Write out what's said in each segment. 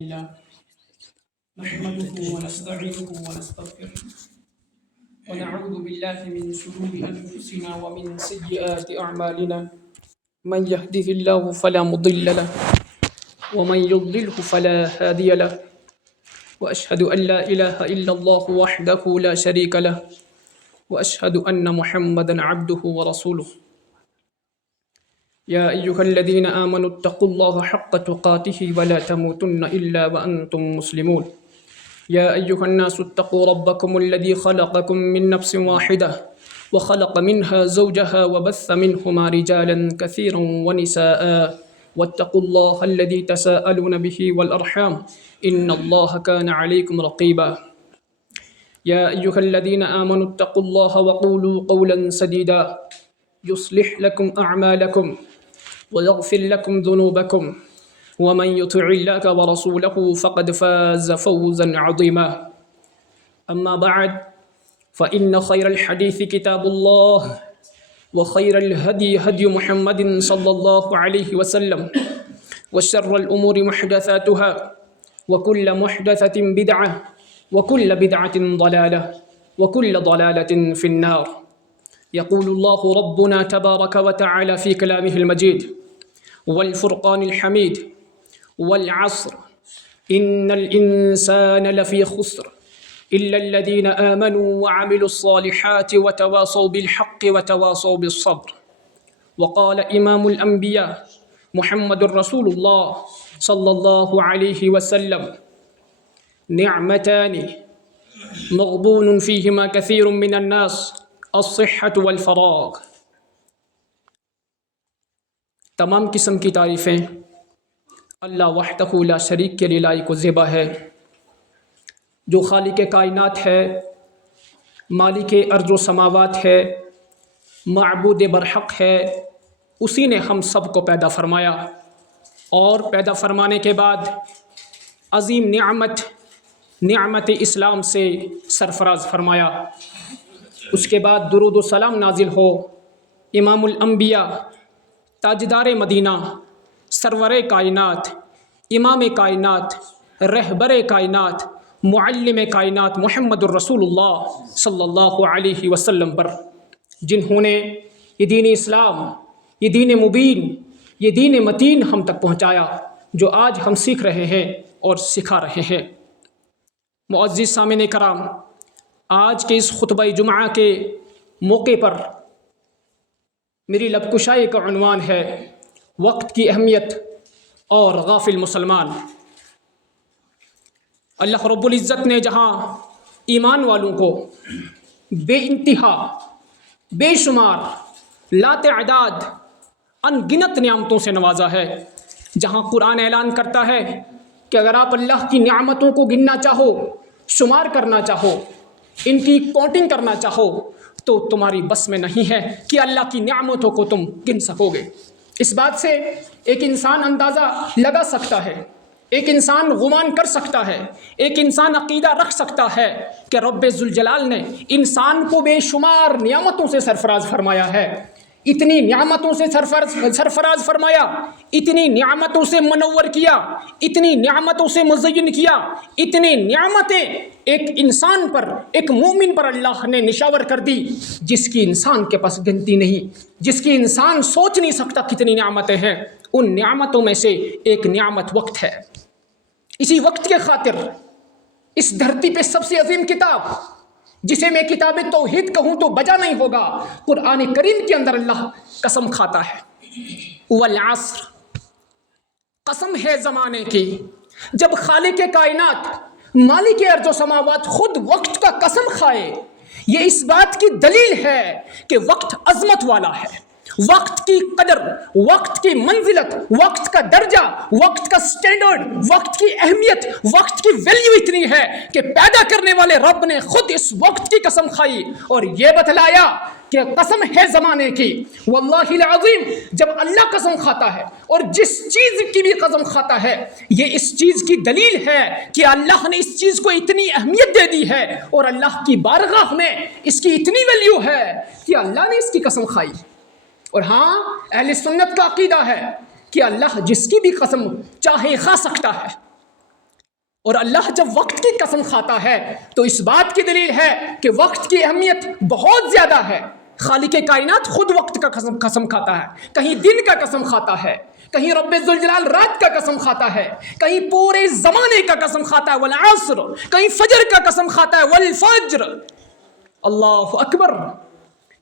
الله نحمده ونستعينه ونستغفره ونعوذ بالله من شرور أنفسنا ومن سيئات أعمالنا من يهده الله فلا مضل له ومن يضلله فلا هادي له وأشهد أن لا إله إلا الله وحده لا شريك له وأشهد أن محمدا عبده ورسوله يا أيها الذين آمنوا اتقوا الله حق تقاته ولا تموتن إلا وأنتم مسلمون يا أيها الناس اتقوا ربكم الذي خلقكم من نفس واحدة وخلق منها زوجها وبث منهما رجالا كثيرا ونساء واتقوا الله الذي تساءلون به والأرحام إن الله كان عليكم رقيبا يا أيها الذين آمنوا اتقوا الله وقولوا قولا سديدا يصلح لكم أعمالكم ويغفر لكم ذنوبكم ومن يطع الله ورسوله فقد فاز فوزا عظيما أما بعد فإن خير الحديث كتاب الله وخير الهدي هدي محمد صلى الله عليه وسلم وشر الأمور محدثاتها وكل محدثة بدعة وكل بدعة ضلالة وكل ضلالة في النار يقول الله ربنا تبارك وتعالى في كلامه المجيد والفرقان الحميد والعصر إن الإنسان لفي خسر إلا الذين آمنوا وعملوا الصالحات وتواصوا بالحق وتواصوا بالصبر وقال إمام الأنبياء محمد رسول الله صلى الله عليه وسلم نعمتان مغبون فيهما كثير من الناس الصحة والفراغ تمام قسم کی تعریفیں اللہ وحدہ لا شریک کے لیے لائق و زیبا ہے، جو خالق کائنات ہے، مالک ارض و سماوات ہے، معبود برحق ہے۔ اسی نے ہم سب کو پیدا فرمایا اور پیدا فرمانے کے بعد عظیم نعمت اسلام سے سرفراز فرمایا۔ اس کے بعد درود و سلام نازل ہو امام الانبیاء، تاجدار مدینہ، سرور کائنات، امام کائنات، رہبر کائنات، معلم کائنات محمد الرسول اللہ صلی اللہ علیہ وسلم پر، جنہوں نے یہ دین اسلام، یہ دین مبین، یہ دین متین ہم تک پہنچایا، جو آج ہم سیکھ رہے ہیں اور سکھا رہے ہیں۔ معزز سامعین کرام، آج کے اس خطبہ جمعہ کے موقع پر میری لب کشائی کا عنوان ہے وقت کی اہمیت اور غافل مسلمان۔ اللہ رب العزت نے جہاں ایمان والوں کو بے انتہا، بے شمار، لا تعداد، ان گنت نعمتوں سے نوازا ہے، جہاں قرآن اعلان کرتا ہے کہ اگر آپ اللہ کی نعمتوں کو گننا چاہو، شمار کرنا چاہو، ان کی کاؤنٹنگ کرنا چاہو، تو تمہاری بس میں نہیں ہے کہ اللہ کی نعمتوں کو تم گن سکو گے۔ اس بات سے ایک انسان اندازہ لگا سکتا ہے، ایک انسان گمان کر سکتا ہے، ایک انسان عقیدہ رکھ سکتا ہے کہ رب ذوالجلال نے انسان کو بے شمار نعمتوں سے سرفراز فرمایا ہے، اتنی نعمتوں سے سرفراز فرمایا، اتنی نعمتوں سے منور کیا، اتنی نعمتوں سے مزین کیا، اتنی نعمتیں ایک انسان پر، ایک مومن پر اللہ نے نشاور کر دی، جس کی انسان کے پاس گنتی نہیں، جس کی انسان سوچ نہیں سکتا کتنی نعمتیں ہیں۔ ان نعمتوں میں سے ایک نعمت وقت ہے۔ اسی وقت کے خاطر اس دھرتی پہ سب سے عظیم کتاب، جسے میں کتاب توحید کہوں تو بجا نہیں ہوگا، قرآن کریم کے اندر اللہ قسم کھاتا ہے، والعصر، قسم ہے زمانے کی۔ جب خالق کائنات، مالک ارض و سماوات خود وقت کا قسم کھائے، یہ اس بات کی دلیل ہے کہ وقت عظمت والا ہے، وقت کی قدر، وقت کی منزلت، وقت کا درجہ، وقت کا سٹینڈرڈ، وقت کی اہمیت، وقت کی ویلیو اتنی ہے کہ پیدا کرنے والے رب نے خود اس وقت کی قسم کھائی اور یہ بتلایا کہ قسم ہے زمانے کی۔ واللہ العظیم، جب اللہ قسم کھاتا ہے اور جس چیز کی بھی قسم کھاتا ہے، یہ اس چیز کی دلیل ہے کہ اللہ نے اس چیز کو اتنی اہمیت دے دی ہے اور اللہ کی بارگاہ میں اس کی اتنی ویلیو ہے کہ اللہ نے اس کی قسم کھائی۔ اور ہاں، اہل سنت کا عقیدہ ہے کہ اللہ جس کی بھی قسم چاہے کھا سکتا ہے، اور اللہ جب وقت کی قسم کھاتا ہے تو اس بات کی دلیل ہے کہ وقت کی اہمیت بہت زیادہ ہے. خالق کائنات خود وقت کا قسم کھاتا ہے، کہیں دن کا قسم کھاتا ہے، کہیں رب ذوالجلال رات کا قسم کھاتا ہے، کہیں پورے زمانے کا قسم کھاتا ہے والعصر، کہیں فجر کا قسم کھاتا ہے والفجر. اللہ اکبر.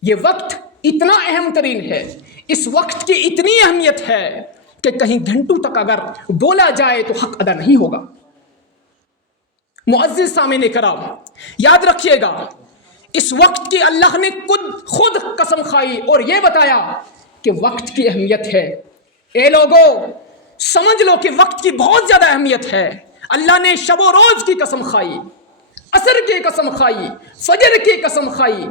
یہ وقت اتنا اہم ترین ہے، اس وقت کی اتنی اہمیت ہے کہ کہیں گھنٹوں تک اگر بولا جائے تو حق ادا نہیں ہوگا. معزز سامعین کرام، یاد رکھیے گا اس وقت کی اللہ نے خود قسم کھائی اور یہ بتایا کہ وقت کی اہمیت ہے. اے لوگو سمجھ لو کہ وقت کی بہت زیادہ اہمیت ہے. اللہ نے شب و روز کی قسم کھائی، عصر کی قسم کھائی، فجر کی قسم کھائی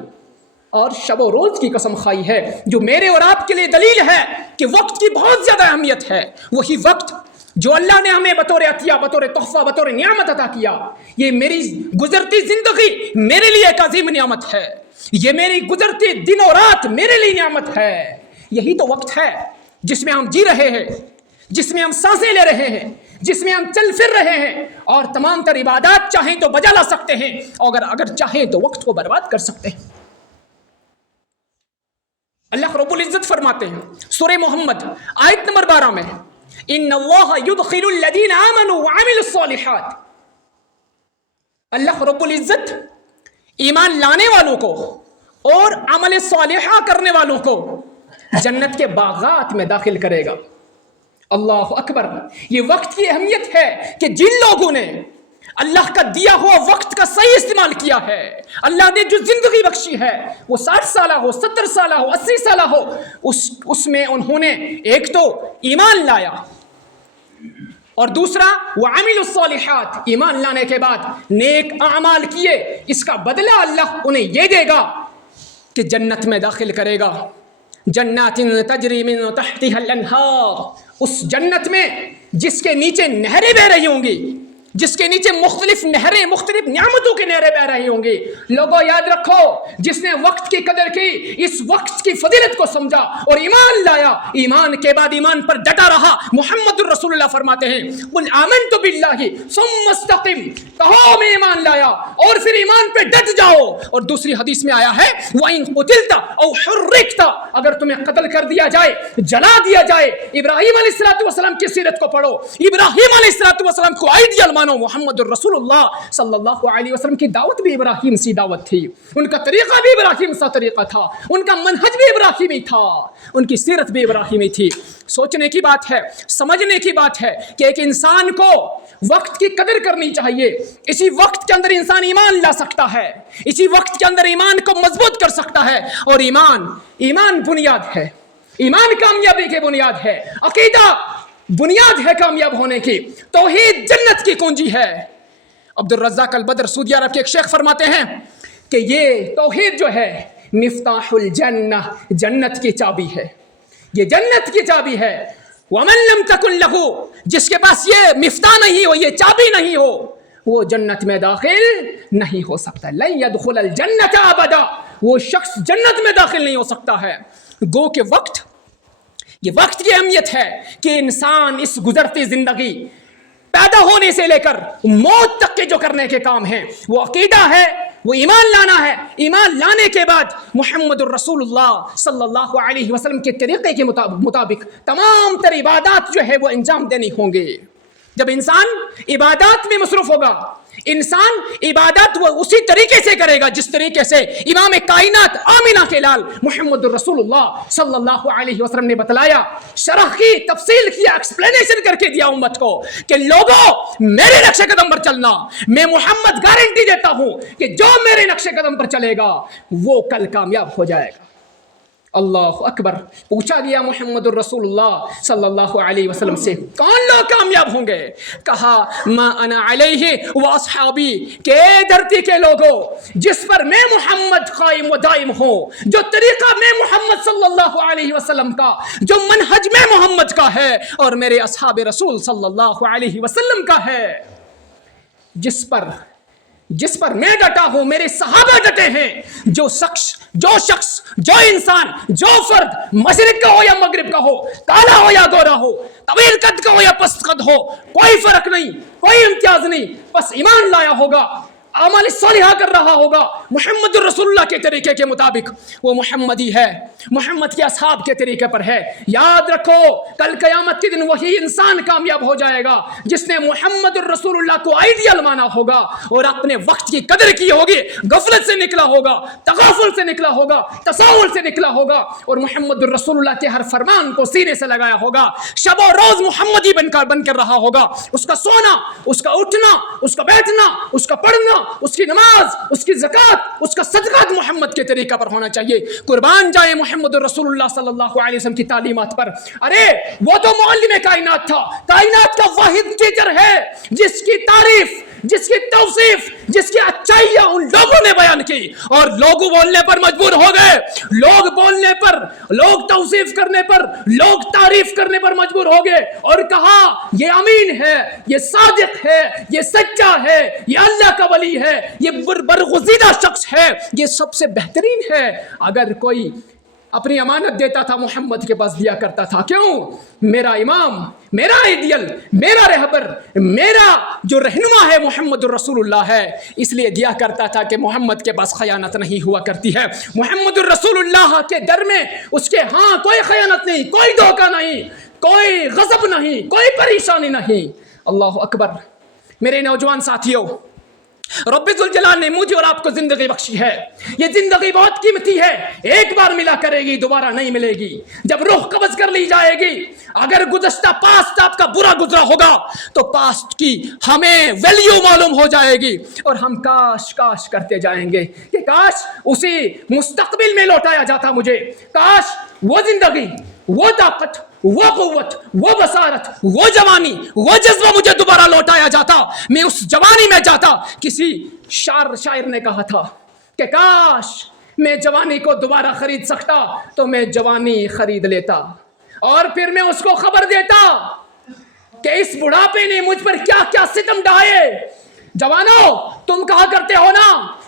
اور شب و روز کی قسم کھائی ہے، جو میرے اور آپ کے لیے دلیل ہے کہ وقت کی بہت زیادہ اہمیت ہے. وہی وقت جو اللہ نے ہمیں بطور عطیہ، بطور تحفہ، بطور نعمت عطا کیا. یہ میری گزرتی زندگی میرے لیے ایک عظیم نعمت ہے، یہ میری گزرتی دن و رات میرے لیے نعمت ہے. یہی تو وقت ہے جس میں ہم جی رہے ہیں، جس میں ہم سانسیں لے رہے ہیں، جس میں ہم چل پھر رہے ہیں، اور تمام تر عبادات چاہیں تو بجا لا سکتے ہیں، اور اگر چاہیں تو وقت کو برباد کر سکتے ہیں. اللہ رب العزت فرماتے ہیں سورہ محمد آیت نمبر 12 میں، ان اللہ یدخل الذین آمنوا وعملوا الصالحات. اللہ رب العزت ایمان لانے والوں کو اور عمل صالحہ کرنے والوں کو جنت کے باغات میں داخل کرے گا. اللہ اکبر. یہ وقت کی اہمیت ہے کہ جن لوگوں نے اللہ کا دیا ہوا وقت کا صحیح استعمال کیا ہے، اللہ نے جو زندگی بخشی ہے وہ 60 سالہ ہو، 70 سالہ ہو، 80 سالہ ہو، اس میں انہوں نے ایک تو ایمان لایا اور دوسرا وعملوا الصالحات، ایمان لانے کے بعد نیک اعمال کیے، اس کا بدلہ اللہ انہیں یہ دے گا کہ جنت میں داخل کرے گا. جنات تجری من تحتها الانہار، اس جنت میں جس کے نیچے نہریں بہ رہی ہوں گی، جس کے نیچے مختلف نہریں، مختلف نعمتوں کی نہریں بہ رہی ہوں گی. لوگوں یاد رکھو، جس نے وقت کی قدر کی، اس وقت کی فضیلت کو سمجھا اور ایمان لایا، ایمان کے بعد ایمان پر ڈٹا رہا. محمد الرسول اللہ فرماتے ہیں قل آمنت باللہ ثم استقم، کہو میں ایمان لایا اور پھر ایمان پہ ڈٹ جاؤ. اور دوسری حدیث میں آیا ہے وَإِن قُتِلْتَ أَوْ حُرِّقْتَ، اگر تمہیں قتل کر دیا جائے، جلا دیا جائے. ابراہیم علیہ السلام کی سیرت کو پڑھو. ابراہیم علیہ السلام کو آئیڈیل مانو. محمد الرسول اللہ صلی اللہ علیہ وسلم کی دعوت بھی ابراہیم سی دعوت تھی، ان کا طریقہ بھی ابراہیم سا طریقہ تھا، ان کا منہج بھی ابراہیمی تھا، ان کی سیرت بھی ابراہیمی تھی. سوچنے کی بات ہے، سمجھنے کی بات ہے کہ ایک انسان کو وقت کی قدر کرنی چاہیے. اسی وقت کے اندر انسان ایمان لا سکتا ہے، اسی وقت کے اندر ایمان کو مضبوط کر سکتا ہے. اور ایمان بنیاد ہے، ایمان کامیابی کی بنیاد ہے، عقیدہ بنیاد ہے کامیاب ہونے کی. توحید جنت کی کنجی ہے. عبد الرزاق البدر سعودی عرب کے ایک شیخ فرماتے ہیں کہ یہ توحید جو ہے مفتاح الجنہ، جنت کی چابی ہے، یہ جنت کی چابی ہے. ومن لم تکن لہو، جس کے پاس یہ مفتاح نہیں ہو، یہ چابی نہیں ہو، وہ جنت میں داخل نہیں ہو سکتا. لن يدخل الجنت ابدا، وہ شخص جنت میں داخل نہیں ہو سکتا ہے. گو کہ یہ وقت کی اہمیت ہے کہ انسان اس گزرتی زندگی پیدا ہونے سے لے کر موت تک کے جو کرنے کے کام ہیں وہ عقیدہ ہے، وہ ایمان لانا ہے. ایمان لانے کے بعد محمد الرسول اللہ صلی اللہ علیہ وسلم کے طریقے کے مطابق تمام تر عبادات جو ہے وہ انجام دینی ہوں گے. جب انسان عبادات میں مصروف ہوگا، انسان عبادت وہ اسی طریقے سے کرے گا جس طریقے سے امام کائنات آمینہ کے لال محمد الرسول اللہ صلی اللہ علیہ وسلم نے بتلایا، شرح کی، تفصیل کیا، ایکسپلینیشن کر کے دیا امت کو کہ لوگوں میرے نقش قدم پر چلنا. میں محمد گارنٹی دیتا ہوں کہ جو میرے نقش قدم پر چلے گا وہ کل کامیاب ہو جائے گا. اللہ اکبر. پوچھا گیا محمد الرسول اللہ صلی اللہ علیہ وسلم سے کون لوگ کامیاب ہوں گے؟ کہا ما انا علیہ و اصحابی، کہ دھرتی کے لوگوں جس پر میں محمد قائم و دائم ہوں، جو طریقہ میں محمد صلی اللہ علیہ وسلم کا، جو منہج میں محمد کا ہے اور میرے اصحاب رسول صلی اللہ علیہ وسلم کا ہے، جس پر जिस पर मैं डटा हूं, मेरे सहाबा डटे हैं। जो शख्स, जो इंसान, जो फर्द मशरिक का हो या मगरिब का हो, काला हो या गोरा हो, तवील कद का हो या पस्त कद हो, कोई फर्क नहीं, कोई इम्तियाज नहीं, बस ईमान लाया होगा, अमल सालिहा कर रहा होगा मुहम्मद रसूलुल्लाह के तरीके के मुताबिक, वो मुहम्मदी है, मुहम्मद के असहाब के तरीके पर है। याद रखो, कल क़यामत के दिन वही इंसान कामयाब हो जाएगा जिसने मुहम्मद रसूलुल्लाह को आइडियल माना होगा और अपने वक्त की कदर की होगी, गफलत से निकला होगा, तगाफुल से निकला होगा, तसाहुल से निकला होगा और मुहम्मद रसूलुल्लाह के हर फरमान को सीने से लगाया होगा। शब और रोज मुहम्मदी बनकर रहा होगा। उसका सोना, उसका उठना, उसका बैठना, उसका पढ़ना, उसकी नमाज, उसकी ज़कात, उसका सदक़ात मोहम्मद के तरीका पर होना चाहिए। कुर्बान जाए मोहम्मद रसूलुल्लाह सल्लल्लाहु अलैहि वसल्लम की तालीमात पर। अरे वो तो मुअल्लिम कायनात था, कायनात का वाहिद टीचर है जिसकी तारीफ, जिसकी तौसीफ, जिसकी अच्छाइयां उन लोगों ने बयान की और लोग बोलने पर मजबूर हो गए। लोग बोलने पर, लोग तौसीफ करने पर, लोग तारीफ करने पर मजबूर हो गए और कहा ये अमीन है, ये सादिक है, ये सच्चा है, ये अल्लाह का वली है, ये बरगुज़ीदा शख्स है, ये सबसे बेहतरीन है। अगर कोई अपनी अमानत देता था मोहम्मद के पास दिया करता था। क्यों? मेरा इमाम, मेरा आइडियल, मेरा रहबर, मेरा जो रहनुमा है मोहम्मद रसूलुल्लाह है, इसलिए दिया करता था कि मोहम्मद के पास खयानत नहीं हुआ करती है। मोहम्मद रसूलुल्लाह के दर में उसके हाँ कोई खयानत नहीं, कोई धोखा नहीं, कोई गज़ब नहीं, कोई परेशानी नहीं। अल्लाह अकबर। मेरे नौजवान साथियों, रब्बुल जलाल ने मुझे और आपको जिंदगी बख्शी है। ये जिंदगी बहुत कीमती है, एक बार मिला करेगी, दोबारा नहीं मिलेगी। जब रूह कब्ज़ कर ली जाएगी, अगर गुज़श्ता पास्ट आपका बुरा गुजरा होगा तो पास्ट की हमें वैल्यू मालूम हो जाएगी और हम काश काश करते जाएंगे कि काश उसी मुस्तक़बिल में लौटाया जाता मुझे। काश वो जिंदगी, वो ताकत, वो क़ुव्वत, वो बसारत, वो जवानी, वो जज्बा मुझे दोबारा लौटाया जाता, मैं उस जवानी में जाता। किसी शायर ने कहा था कि काश मैं जवानी को दोबारा खरीद सकता तो मैं जवानी खरीद लेता और फिर मैं उसको खबर देता कि इस बुढ़ापे ने मुझ पर क्या क्या सितम ढाए। जवानों, तुम कहा करते हो ना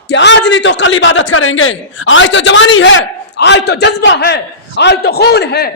कि आज नहीं तो कल इबादत करेंगे। आज तो जवानी है, आज तो जज्बा है, आज तो खून है,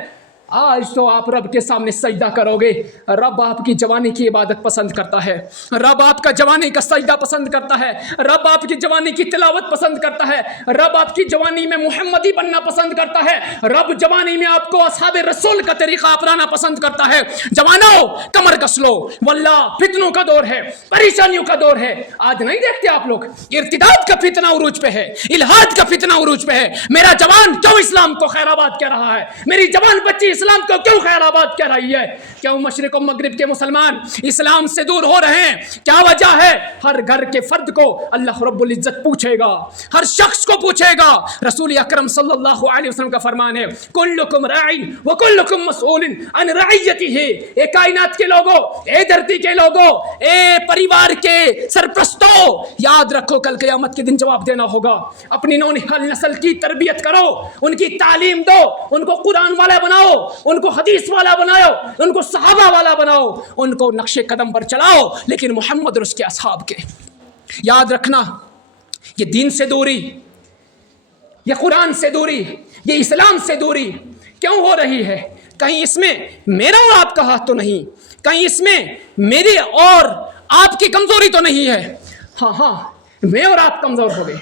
आज तो आप रब के सामने सजदा करोगे। रब आपकी जवानी की इबादत पसंद करता है, रब आपका जवानी का सजदा पसंद करता है, रब आपकी जवानी की तिलावत पसंद करता है, रब आपकी जवानी में मुहम्मदी बनना पसंद करता है, रब जवानी में आपको असहाबे रसूल का तरीका अपनाना पसंद करता है। जवानों, कमर कस लो, वल्लाह फितनों का दौर है, परेशानियों का दौर है। आज नहीं देखते आप लोग इर्तिदाद का फितना उरूज पे है, इल्हाद का फितना उरूज पे है। मेरा जवान क्यों इस्लाम को खैराबाद कह रहा है? मेरी जवान बच्ची इस्लाम को क्यों खैराबाद कह रही है? क्यों मशरिक और मगरिब के मुसलमान इस्लाम से दूर हो रहे हैं? क्या वजह है? हर घर के फर्द को अल्लाह रब्बुल इज्जत पूछेगा, हर शख्स को पूछेगा। रसूल अकरम सल्लल्लाहु अलैहि वसल्लम का फरमान है, कुल्लुकुम राइन व कुल्लुकुम मसऊलिन अन रइयतिही। ए कायनात के लोगों, ए धरती के लोगों, ए परिवार के सरप्रस्तों, याद रखो कल क़यामत के दिन जवाब देना होगा। अपनी नौनिहाल नस्ल की तरबियत करो, उनकी तालीम दो, उनको कुरान वाला बनाओ, उनको हदीस वाला बनाओ, उनको सहाबा वाला बनाओ, उनको नक्शे कदम पर चलाओ, लेकिन मोहम्मद और उसके असहाब के। याद रखना, ये दीन से दूरी, ये कुरान से दूरी, ये इस्लाम से दूरी क्यों हो रही है? कहीं इसमें मेरा और आपका हाथ तो नहीं, कहीं इसमें मेरी और आपकी कमजोरी तो नहीं है? हाँ, मैं और आप कमजोर हो गए,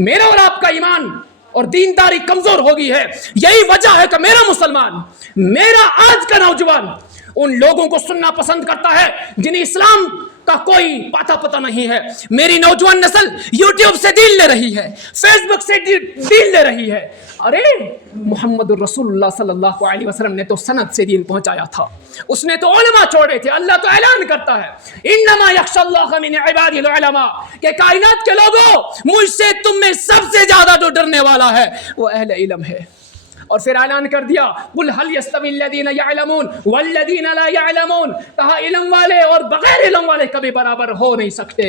मेरा और आपका ईमान और दीनदारी कमजोर हो गई है। यही वजह है कि मेरा मुसलमान, मेरा आज का नौजवान उन लोगों को सुनना पसंद करता है जिन्हें इस्लाम का कोई पता नहीं है। मेरी नौजवान नस्ल यूट्यूब से डील ले रही है, फेसबुक से डील ले रही है। अरे मोहम्मद रसूलुल्लाह सल्लल्लाहु अलैहि वसल्लम ने तो सनद से दीन पहुंचाया था, उसने तो उलमा छोड़े थे। अल्लाह तो ऐलान करता है, इन्नमा यख्शल्लाह मिन इबादिल उलमा, कि कायनात के लोगों, मुझसे तुम में सबसे ज्यादा जो डरने वाला है वो अहले इल्म है। और फिर ऐलान कर दिया, कुल हल यस्तविल लदीना यअलमून वल्लदीना ला यअलमून, कहा इल्म वाले और बगैर इल्म वाले कभी बराबर हो नहीं सकते।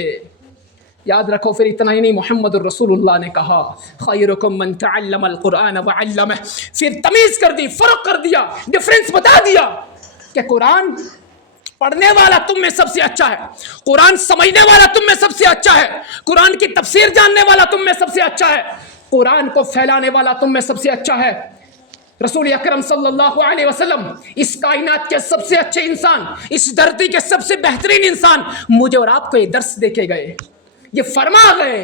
याद रखो, फिर इतना ही नहीं, मोहम्मद रसूलुल्लाह ने कहा, खैरुकुम मन तअल्लमल कुरान व अल्लमह। फिर तमीज़ कर दी, फ़र्क कर दिया, डिफरेंस बता दिया कि कुरान पढ़ने वाला तुम में सबसे अच्छा है, कुरान समझने वाला तुम में सबसे अच्छा है, कुरान की तफसीर जानने वाला तुम में सबसे अच्छा है, कुरान को फैलाने वाला तुम में सबसे अच्छा है। रसूल अकरम सल्लल्लाहु अलैहि वसल्लम इस कायनात के सबसे अच्छे इंसान, इस धरती के सबसे बेहतरीन इंसान मुझे और आपको ये दर्स दे के गए, ये फरमा गए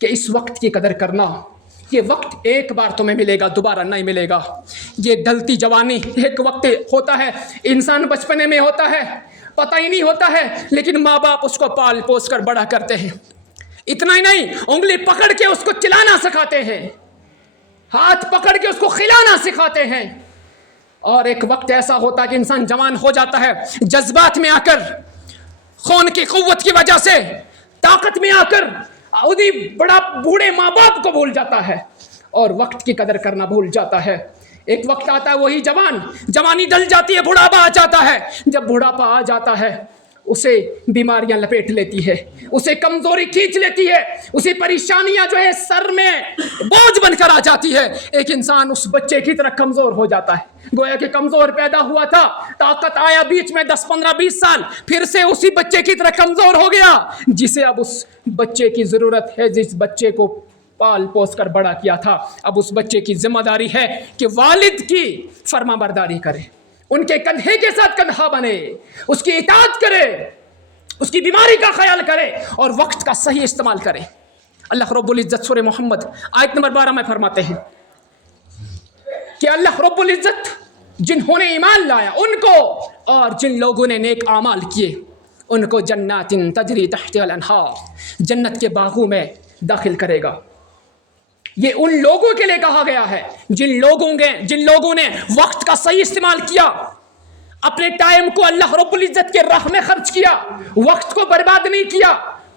कि इस वक्त की कदर करना, ये वक्त एक बार तुम्हें मिलेगा, दोबारा नहीं मिलेगा। ये ढलती जवानी एक वक्त होता है, इंसान बचपने में होता है, पता ही नहीं होता है, लेकिन माँ बाप उसको पाल पोस कर बड़ा करते हैं। इतना ही नहीं, उंगली पकड़ के उसको चिल्लाना सिखाते हैं, हाथ पकड़ के उसको खिलाना सिखाते हैं। और एक वक्त ऐसा होता है कि इंसान जवान हो जाता है, जज्बात में आकर, खून की कुव्वत की वजह से, ताकत में आकर उदी बड़ा बूढ़े माँ बाप को भूल जाता है और वक्त की कदर करना भूल जाता है। एक वक्त आता है, वही जवानी ढल जाती है, बुढ़ापा आ जाता है। जब बुढ़ापा आ जाता है उसे बीमारियां लपेट लेती है, उसे कमजोरी खींच लेती है, उसे परेशानियां जो है सर में बोझ बनकर आ जाती है। एक इंसान उस बच्चे की तरह कमजोर हो जाता है, गोया कि कमजोर पैदा हुआ था, ताकत आया बीच में 10, 15, 20 साल, फिर से उसी बच्चे की तरह कमजोर हो गया, जिसे अब उस बच्चे की जरूरत है, जिस बच्चे को पाल पोस कर बड़ा किया था। अब उस बच्चे की जिम्मेदारी है कि वालिद की फरमाबरदारी करे, उनके कंधे के साथ कंधा बने, उसकी इताअत करे, उसकी बीमारी का ख्याल करे और वक्त का सही इस्तेमाल करे। अल्लाह रब्बुल इज्जत सूरह मोहम्मद आयत नंबर 12 में फरमाते हैं कि अल्लाह रब्बुल इज्जत जिन्होंने ईमान लाया उनको और जिन लोगों ने नेक आमाल किए उनको जन्नातिन तजरी तहतिहल अनहार, जन्नत के बागों में दाखिल करेगा। ये उन लोगों के लिए कहा गया है जिन लोगों ने वक्त का सही इस्तेमाल किया, अपने टाइम को अल्लाह रब्बुल इज्जत के राह में खर्च किया, वक्त को बर्बाद नहीं किया,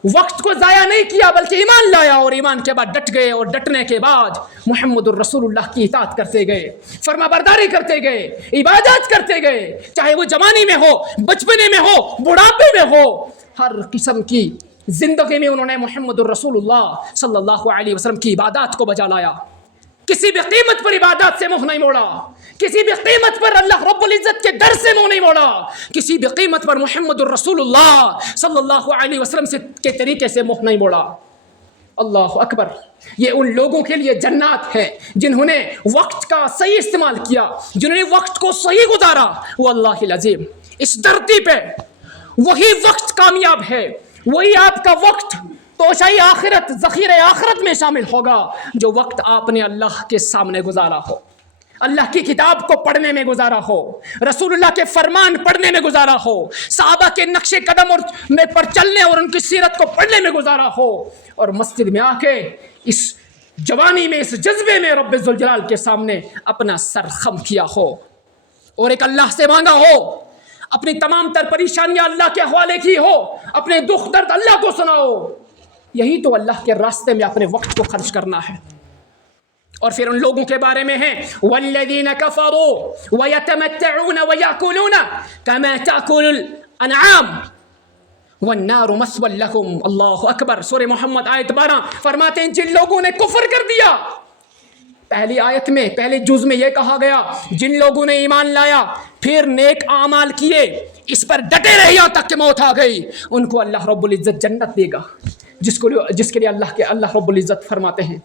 वक्त को जाया नहीं किया, बल्कि ईमान लाया और ईमान के बाद डट गए और डटने के बाद मुहम्मदुर रसूलुल्लाह की इताअत करते गए, फरमाबरदारी करते गए, इबादत करते गए, चाहे वो जवानी में हो, बचपने में हो, बुढ़ापे में हो, हर किस्म की जिंदगी में उन्होंने मुहम्मदुर रसूलुल्लाह सल्लल्लाहु अलैहि वसल्लम की इबादत को बजा लाया। किसी भी कीमत पर इबादत से मुंह नहीं मोड़ा, किसी भी कीमत पर अल्लाह रब्बुल इज्जत के दर से मुंह नहीं मोड़ा, किसी भी कीमत पर मुहम्मदुर रसूलुल्लाह सल्लल्लाहु अलैहि वसल्लम से के तरीके से मुंह नहीं मोड़ा। अल्लाह अकबर। ये उन लोगों के लिए जन्नत है जिन्होंने वक्त का सही इस्तेमाल किया, जिन्होंने वक्त को सही गुजारा। वल्लाहिल अज़ीम, इस धरती पे वही वक्त कामयाब है, वही आपका वक्त तोशाई आखिरत, ज़ख़ीरे आखिरत में शामिल होगा जो वक्त आपने अल्लाह के सामने गुजारा हो, अल्लाह की किताब को पढ़ने में गुजारा हो, रसूलुल्लाह के फरमान पढ़ने में गुजारा हो, सहाबा के नक्शे कदम और में पर चलने और उनकी सीरत को पढ़ने में गुजारा हो, और मस्जिद में आके इस जवानी में, इस जज्बे में रब्बे ज़ुल जलाल के सामने अपना सर खम किया हो और एक अल्लाह से मांगा हो, अपनी तमाम तर परेशानियां अल्लाह के हवाले की हो, अपने दुख दर्द अल्लाह को सुनाओ। यही तो अल्लाह के रास्ते में अपने वक्त को खर्च करना है। और फिर उन लोगों के बारे में है वल्लज़ीना कफ़रू वयतमत्तऊन वयअकुलून कमा तअकुलुल अनआम वन्नारु मस्वल लहुम। अल्लाहु अकबर। सूरह मोहम्मद आयत 12 फरमाते हैं जिन लोगों ने कुफ्र कर दिया, पहली आयत में, पहले जुज में यह कहा गया जिन लोगों ने ईमान लाया फिर नेक आमाल किए, इस पर डटे रहे यहाँ तक कि मौत आ गई, उनको अल्लाह रब्बुल इज्जत जन्नत देगा, जिसके लिए अल्लाह रब्बुल इज्जत फरमाते हैं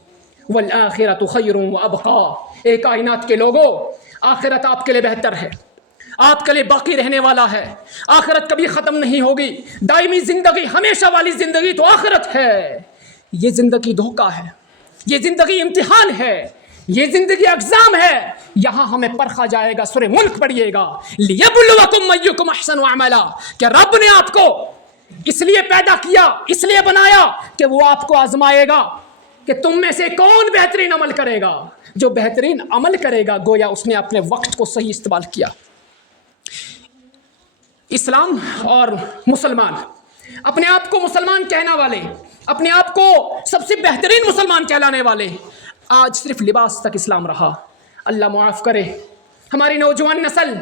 वल आखिरतु खैरुन व अबका। ए कायनात के लोगों, आखिरत आपके लिए बेहतर है, आपके लिए बाकी रहने वाला है, आखिरत कभी ख़त्म नहीं होगी, दायमी ज़िंदगी, हमेशा वाली ज़िंदगी तो आखिरत है। ये ज़िंदगी धोखा है, ये ज़िंदगी इम्तिहान है, ये ज़िंदगी एग्ज़ाम है, यहाँ हमें परखा जाएगा। सूरह मुल्क पढ़िएगा, लियब्लुवकुम अय्युकुम अहसनु अमला, कि रब ने आपको इसलिए पैदा किया, इसलिए बनाया कि वो आपको आजमाएगा कि तुम में से कौन बेहतरीन अमल करेगा। जो बेहतरीन अमल करेगा गोया उसने अपने वक्त को सही इस्तेमाल किया। इस्लाम और मुसलमान, अपने आप को मुसलमान कहने वाले, अपने आप को सबसे बेहतरीन मुसलमान कहलाने वाले, आज सिर्फ लिबास तक इस्लाम रहा। अल्लाह मुआफ़ करे, हमारी नौजवान नस्ल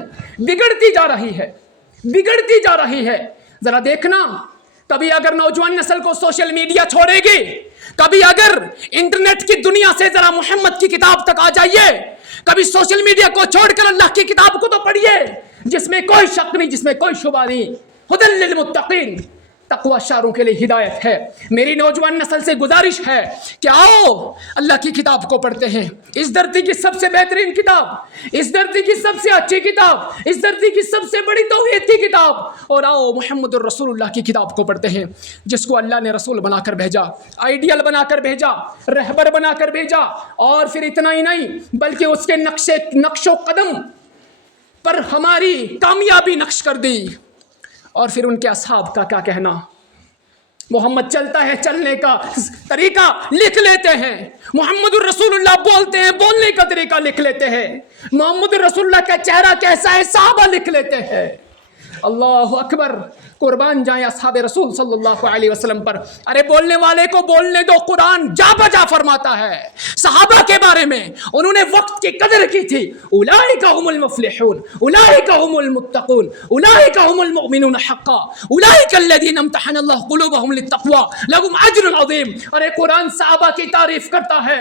बिगड़ती जा रही है, बिगड़ती जा रही है। ज़रा देखना, कभी अगर नौजवान नस्ल को सोशल मीडिया छोड़ेगी, कभी अगर इंटरनेट की दुनिया से ज़रा मोहम्मद की किताब तक आ जाइए, कभी सोशल मीडिया को छोड़कर अल्लाह की किताब को तो पढ़िए, جس میں کوئی شک نہیں، جس میں کوئی شبہ نہیں، ہدی للمتقین، تقوی شاروں کے لیے ہدایت ہے۔ میری نوجوان نسل سے گزارش ہے کہ آؤ اللہ کی کتاب کو پڑھتے ہیں، اس دھرتی کی سب سے بہترین کتاب، اس دھرتی کی سب سے اچھی کتاب، اس دھرتی کی سب سے بڑی توحید کی کتاب، اور آؤ محمد الرسول اللہ کی کتاب کو پڑھتے ہیں، جس کو اللہ نے رسول بنا کر بھیجا، آئیڈیل بنا کر بھیجا، رہبر بنا کر بھیجا، اور پھر اتنا ہی نہیں بلکہ اس کے نقش و قدم پر ہماری کامیابی نقش کر دی۔ اور پھر ان کے اصحاب کا کیا کہنا، محمد چلتا ہے، چلنے کا طریقہ لکھ لیتے ہیں، محمد الرسول اللہ بولتے ہیں، بولنے کا طریقہ لکھ لیتے ہیں، محمد الرسول اللہ کا چہرہ کیسا ہے صحابہ لکھ لیتے ہیں۔ اللہ اکبر، قربان جائیں اصحاب رسول صلی اللہ علیہ وسلم پر۔ ارے بولنے والے کو بولنے دو، قرآن جا بجا فرماتا ہے صحابہ کے بارے میں، انہوں نے وقت کی قدر کی تھی۔ اولئک هم المفلحون، اولئک هم المتقون، اولئک هم المؤمنون حقا، اولئک الذین امتحن اللہ قلوبهم للتقوى لهم اجر عظیم۔ ارے قرآن صحابہ کی تعریف کرتا ہے،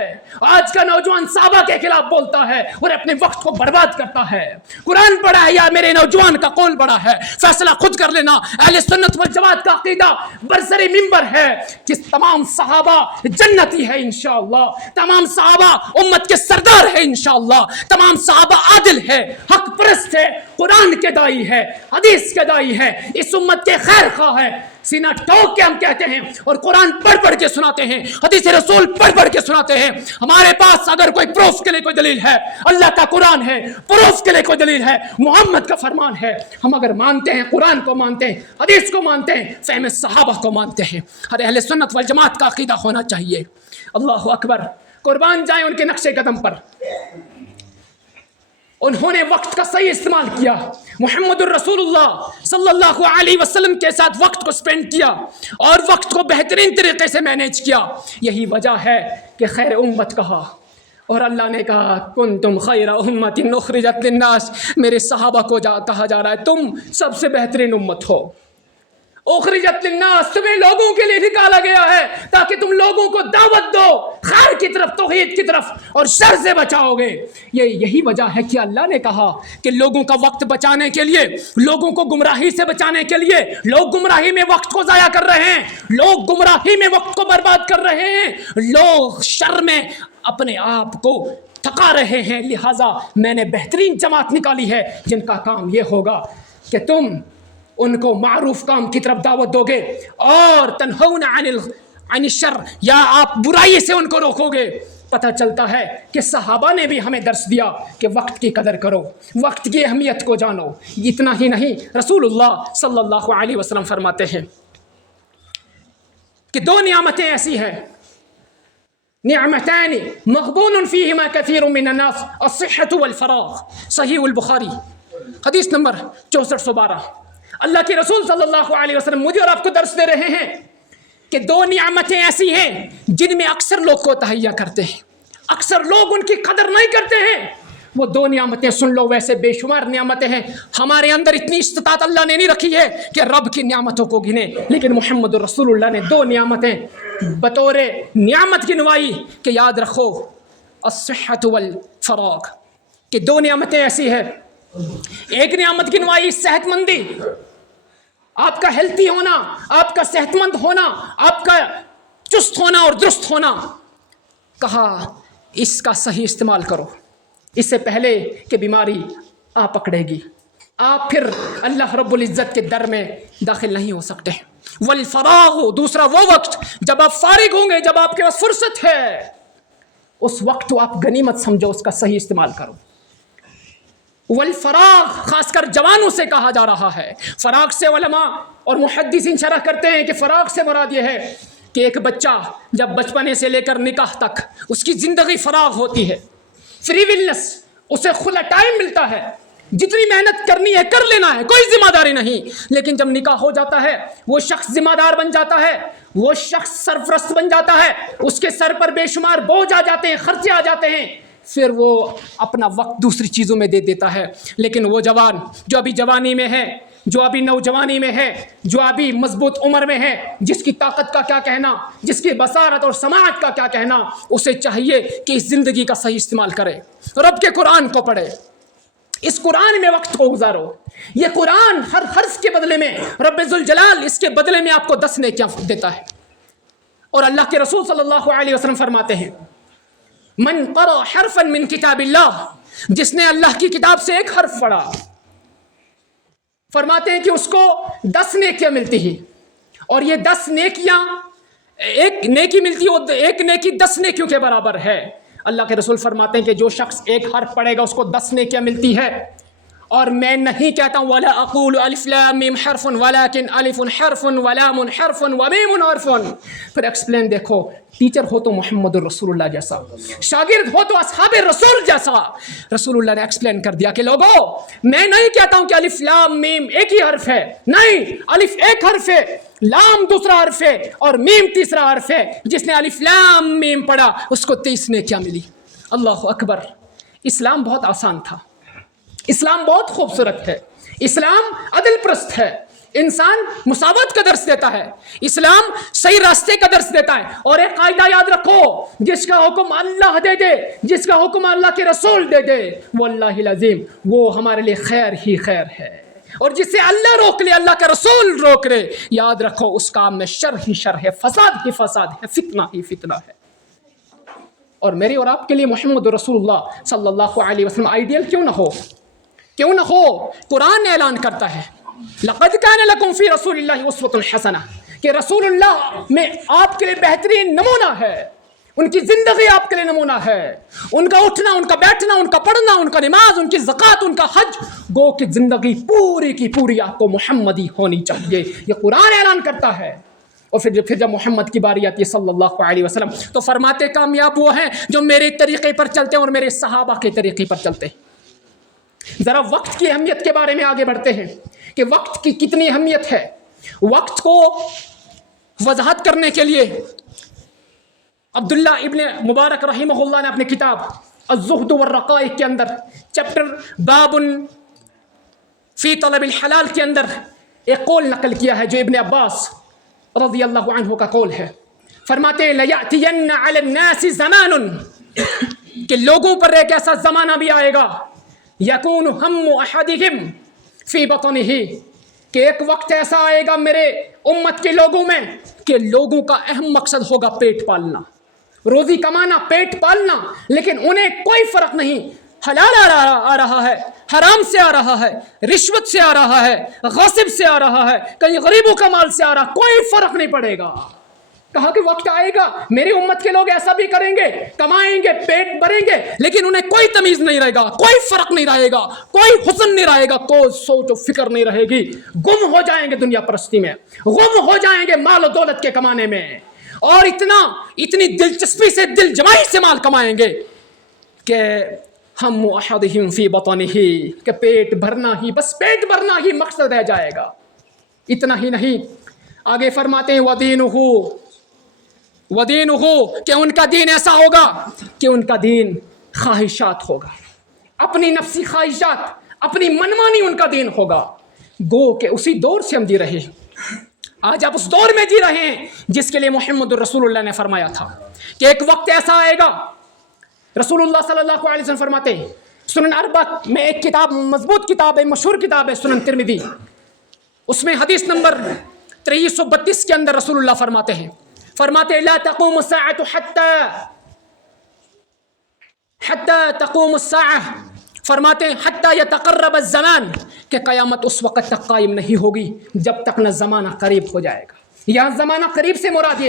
آج کا نوجوان صحابہ کے خلاف بولتا ہے اور اپنے وقت کو برباد کرتا ہے۔ قرآن پڑھا ہے یا میرے نوجوان کا قول پڑھا ہے، فیصلہ خود کر لینا۔ اہل سنت والجماعت کا عقیدہ برسر منبر ہے کہ تمام صحابہ جنتی ہے انشاءاللہ، تمام صحابہ امت کے سردار ہے انشاءاللہ، تمام صحابہ عادل ہے، حق پرست ہے، قرآن کے دائی ہے، حدیث کے دائی ہے، اس امت کے خیر خواہ ہے۔ سینہ ٹھوک کے ہم کہتے ہیں اور قرآن پڑھ کے سناتے ہیں، حدیث رسول پڑھ کے سناتے ہیں۔ ہمارے پاس اگر کوئی پروف کے لیے کوئی دلیل ہے، اللہ کا قرآن ہے، پروف کے لیے کوئی دلیل ہے، محمد کا فرمان ہے، ہم اگر مانتے ہیں، قرآن کو مانتے ہیں، حدیث کو مانتے ہیں، فہم صحابہ کو مانتے ہیں۔ ہر اہل سنت والجماعت کا عقیدہ ہونا چاہیے۔ اللہ اکبر، قربان جائیں ان کے نقش قدم پر۔ انہوں نے وقت کا صحیح استعمال کیا، محمد الرسول اللہ صلی اللہ علیہ وسلم کے ساتھ وقت کو سپینڈ کیا اور وقت کو بہترین طریقے سے مینیج کیا۔ یہی وجہ ہے کہ خیر امت کہا، اور اللہ نے کہا کنتم خیر امت اخرجت للناس، میرے صحابہ کو کہا جا رہا ہے تم سب سے بہترین امت ہو۔ اخرجت للناس، تمہیں لوگوں کے لیے نکالا گیا ہے تاکہ تم لوگوں کو دعوت دو خیر کی طرف، توحید کی طرف، اور شر سے بچاؤ گے۔ یہی وجہ ہے کہ اللہ نے کہا کہ لوگوں کا وقت بچانے کے لیے، لوگوں کو گمراہی سے بچانے کے لیے، لوگ گمراہی میں وقت کو ضائع کر رہے ہیں، لوگ گمراہی میں وقت کو برباد کر رہے ہیں، لوگ شر میں اپنے آپ کو تھکا رہے ہیں، لہٰذا میں نے بہترین جماعت نکالی ہے جن کا کام یہ ہوگا کہ تم ان کو معروف کام کی طرف دعوت دو گے، اور تنہون عن الشر، یا آپ برائی سے ان کو روکو گے۔ پتہ چلتا ہے کہ صحابہ نے بھی ہمیں درس دیا کہ وقت کی قدر کرو، وقت کی اہمیت کو جانو۔ اتنا ہی نہیں، رسول اللہ صلی اللہ علیہ وسلم فرماتے ہیں کہ دو نعمتیں ایسی ہیں، نعمتان مغبون فیہما کثیر من الناس، الصحۃ والفراغ، صحیح البخاری، حدیث نمبر 6412۔ اللہ کے رسول صلی اللہ علیہ وسلم مجھے اور آپ کو درس دے رہے ہیں کہ دو نعمتیں ایسی ہیں جن میں اکثر لوگ کو تہیا کرتے ہیں، اکثر لوگ ان کی قدر نہیں کرتے ہیں۔ وہ دو نعمتیں سن لو، ویسے بے شمار نعمتیں ہیں، ہمارے اندر اتنی استطاعت اللہ نے نہیں رکھی ہے کہ رب کی نعمتوں کو گنے، لیکن محمد الرسول اللہ نے دو نعمتیں بطور نعمت گنوائی کہ یاد رکھو، الصحۃ والفراغ، کہ دو نعمتیں ایسی ہیں۔ ایک نعمت گنوائی صحت مندی، آپ کا ہیلتھی ہونا، آپ کا صحت مند ہونا، آپ کا چست ہونا اور درست ہونا۔ کہا اس کا صحیح استعمال کرو، اس سے پہلے کہ بیماری آپ پکڑے گی، آپ پھر اللہ رب العزت کے در میں داخل نہیں ہو سکتے۔ والفراغ، دوسرا وہ وقت جب آپ فارغ ہوں گے، جب آپ کے پاس فرصت ہے، اس وقت کو آپ غنیمت سمجھو، اس کا صحیح استعمال کرو۔ والفراغ خاص کر جوانوں سے کہا جا رہا ہے۔ فراغ سے علماء اور محدثین شرح کرتے ہیں کہ فراغ سے مراد یہ ہے کہ ایک بچہ جب بچپنے سے لے کر نکاح تک اس کی زندگی فراغ ہوتی ہے، فری ولنس، اسے کھلا ٹائم ملتا ہے، جتنی محنت کرنی ہے کر لینا ہے، کوئی ذمہ داری نہیں۔ لیکن جب نکاح ہو جاتا ہے، وہ شخص ذمہ دار بن جاتا ہے، وہ شخص سرپرست بن جاتا ہے، اس کے سر پر بے شمار بوجھ آ جاتے ہیں، خرچے آ جاتے ہیں، پھر وہ اپنا وقت دوسری چیزوں میں دے دیتا ہے۔ لیکن وہ جوان جو ابھی جوانی میں ہے، جو ابھی نوجوانی میں ہے، جو ابھی مضبوط عمر میں ہے، جس کی طاقت کا کیا کہنا، جس کی بصارت اور سماعت کا کیا کہنا، اسے چاہیے کہ اس زندگی کا صحیح استعمال کرے، رب کے قرآن کو پڑھے، اس قرآن میں وقت کو گزارو. یہ قرآن ہر حرف کے بدلے میں رب ذوالجلال اس کے بدلے میں آپ کو 10 نیکیاں دیتا ہے. اور اللہ کے رسول صلی اللہ علیہ وسلم فرماتے ہیں من قرأ حرفا من کتاب اللہ، جس نے اللہ کی کتاب سے ایک حرف پڑھا، فرماتے ہیں کہ اس کو 10 نیکیاں ملتی ہیں. اور یہ 10 نیکیاں، ایک نیکی ملتی ہے، ایک نیکی 10 نیکیوں کے برابر ہے. اللہ کے رسول فرماتے ہیں کہ جو شخص ایک حرف پڑھے گا اس کو 10 نیکیاں ملتی ہے. اور میں نہیں کہتا ہوں ولا اقول الف لام میم حرف ولکن الف حرف ولام حرف ومیم حرف. پھر ایکسپلین دیکھو، ٹیچر ہو تو محمد الرسول اللہ جیسا، شاگرد ہو تو اصحاب رسول جیسا. رسول اللہ نے ایکسپلین کر دیا کہ لوگوں میں نہیں کہتا ہوں کہ الف لام میم ایک ہی حرف ہے، نہیں، الف ایک حرف ہے، لام دوسرا حرف ہے اور میم تیسرا حرف ہے. جس نے الف لام میم پڑھا اس کو 30 نیکیاں ملی. اللہ اکبر. اسلام بہت آسان تھا، اسلام بہت خوبصورت ہے، اسلام عدل پرست ہے، انسان مساوات کا درس دیتا ہے، اسلام صحیح راستے کا درس دیتا ہے. اور ایک قاعدہ یاد رکھو، جس کا حکم اللہ دے دے، جس کا حکم اللہ کے رسول دے دے، واللہ العظیم وہ ہمارے لیے خیر ہی خیر ہے. اور جس سے اللہ روک لے، اللہ کا رسول روک لے، یاد رکھو اس کام میں شر ہی شر ہے، فساد ہی فساد ہے، فتنہ ہی فتنہ ہے. اور میرے اور آپ کے لیے محمد رسول اللہ صلی اللہ علیہ وسلم آئیڈیل کیوں نہ ہو، کیوں نہ ہو. قرآن اعلان کرتا ہے لقد کان لکم فی رسول اللہ اسوۃ حسنہ، کہ رسول اللہ میں آپ کے لیے بہترین نمونہ ہے. ان کی زندگی آپ کے لیے نمونہ ہے، ان کا اٹھنا، ان کا بیٹھنا، ان کا پڑھنا، ان کا نماز، ان کی زکوٰۃ، ان کا حج، گو کہ زندگی پوری کی پوری آپ کو محمدی ہونی چاہیے. یہ قرآن اعلان کرتا ہے. اور پھر جب محمد کی باری آتی ہے صلی اللہ علیہ وسلم تو فرماتے کامیاب وہ ہیں جو میرے طریقے پر چلتے ہیں اور میرے صحابہ کے طریقے پر چلتے ہیں. ذرا وقت کی اہمیت کے بارے میں آگے بڑھتے ہیں کہ وقت کی کتنی اہمیت ہے. وقت کو وضاحت کرنے کے لیے عبداللہ ابن مبارک رحمہ اللہ نے اپنے کتاب الزہد والرقائق کے اندر چیپٹر باب فی طلب الحلال کے اندر ایک قول نقل کیا ہے جو ابن عباس رضی اللہ عنہ کا قول ہے. فرماتے ہیں لَيَأْتِيَنَّ عَلَى النَّاسِ زَمَانٌ، کہ لوگوں پر ایک ایسا زمانہ بھی آئے گا یکون ہم احدہم فی بطنہ، کہ ایک وقت ایسا آئے گا میرے امت کے لوگوں میں کہ لوگوں کا اہم مقصد ہوگا پیٹ پالنا، روزی کمانا، پیٹ پالنا، لیکن انہیں کوئی فرق نہیں حلال آ رہا ہے، حرام سے آ رہا ہے، رشوت سے آ رہا ہے، غصب سے آ رہا ہے، کہیں غریبوں کا مال سے آ رہا، کوئی فرق نہیں پڑے گا. کہا کہ وقت آئے گا میری امت کے لوگ ایسا بھی کریں گے، کمائیں گے، پیٹ بھریں گے، لیکن انہیں کوئی تمیز نہیں رہے گا، کوئی فرق نہیں رہے گا، کوئی حسن نہیں رہے گا، کوئی سوچ و فکر نہیں رہے گی. گم ہو جائیں گے دنیا پرستی میں، گم ہو جائیں گے مال و دولت کے کمانے میں، اور اتنی دلچسپی سے، دل جمائی سے مال کمائیں گے کہ ہم احدہم فی بطنہ، کہ پیٹ بھرنا ہی، بس پیٹ بھرنا ہی مقصد رہ جائے گا. اتنا ہی نہیں، آگے فرماتے ہیں وَدِينُهُ، کہ ان کا دین ایسا ہوگا کہ ان کا دین خواہشات ہوگا، اپنی نفسی خواہشات، اپنی منمانی ان کا دین ہوگا. گو کہ اسی دور سے ہم جی رہے ہیں، آج آپ اس دور میں جی رہے ہیں جس کے لیے محمد الرسول اللہ نے فرمایا تھا کہ ایک وقت ایسا آئے گا. رسول اللہ صلی اللہ علیہ وسلم فرماتے ہیں سنن اربع میں ایک کتاب، مضبوط کتاب ہے، مشہور کتاب ہے سنن ترمذی، اس میں حدیث نمبر 332 کے اندر رسول اللہ فرماتے ہیں لا تقوم الساعة حتى تقوم الساعة، فرماتے ہیں حتى يتقرب الزمان، کہ قیامت اس وقت تک قائم نہیں ہوگی جب تک نہ زمانہ قریب ہو جائے گا. یہاں زمانہ قریب سے مراد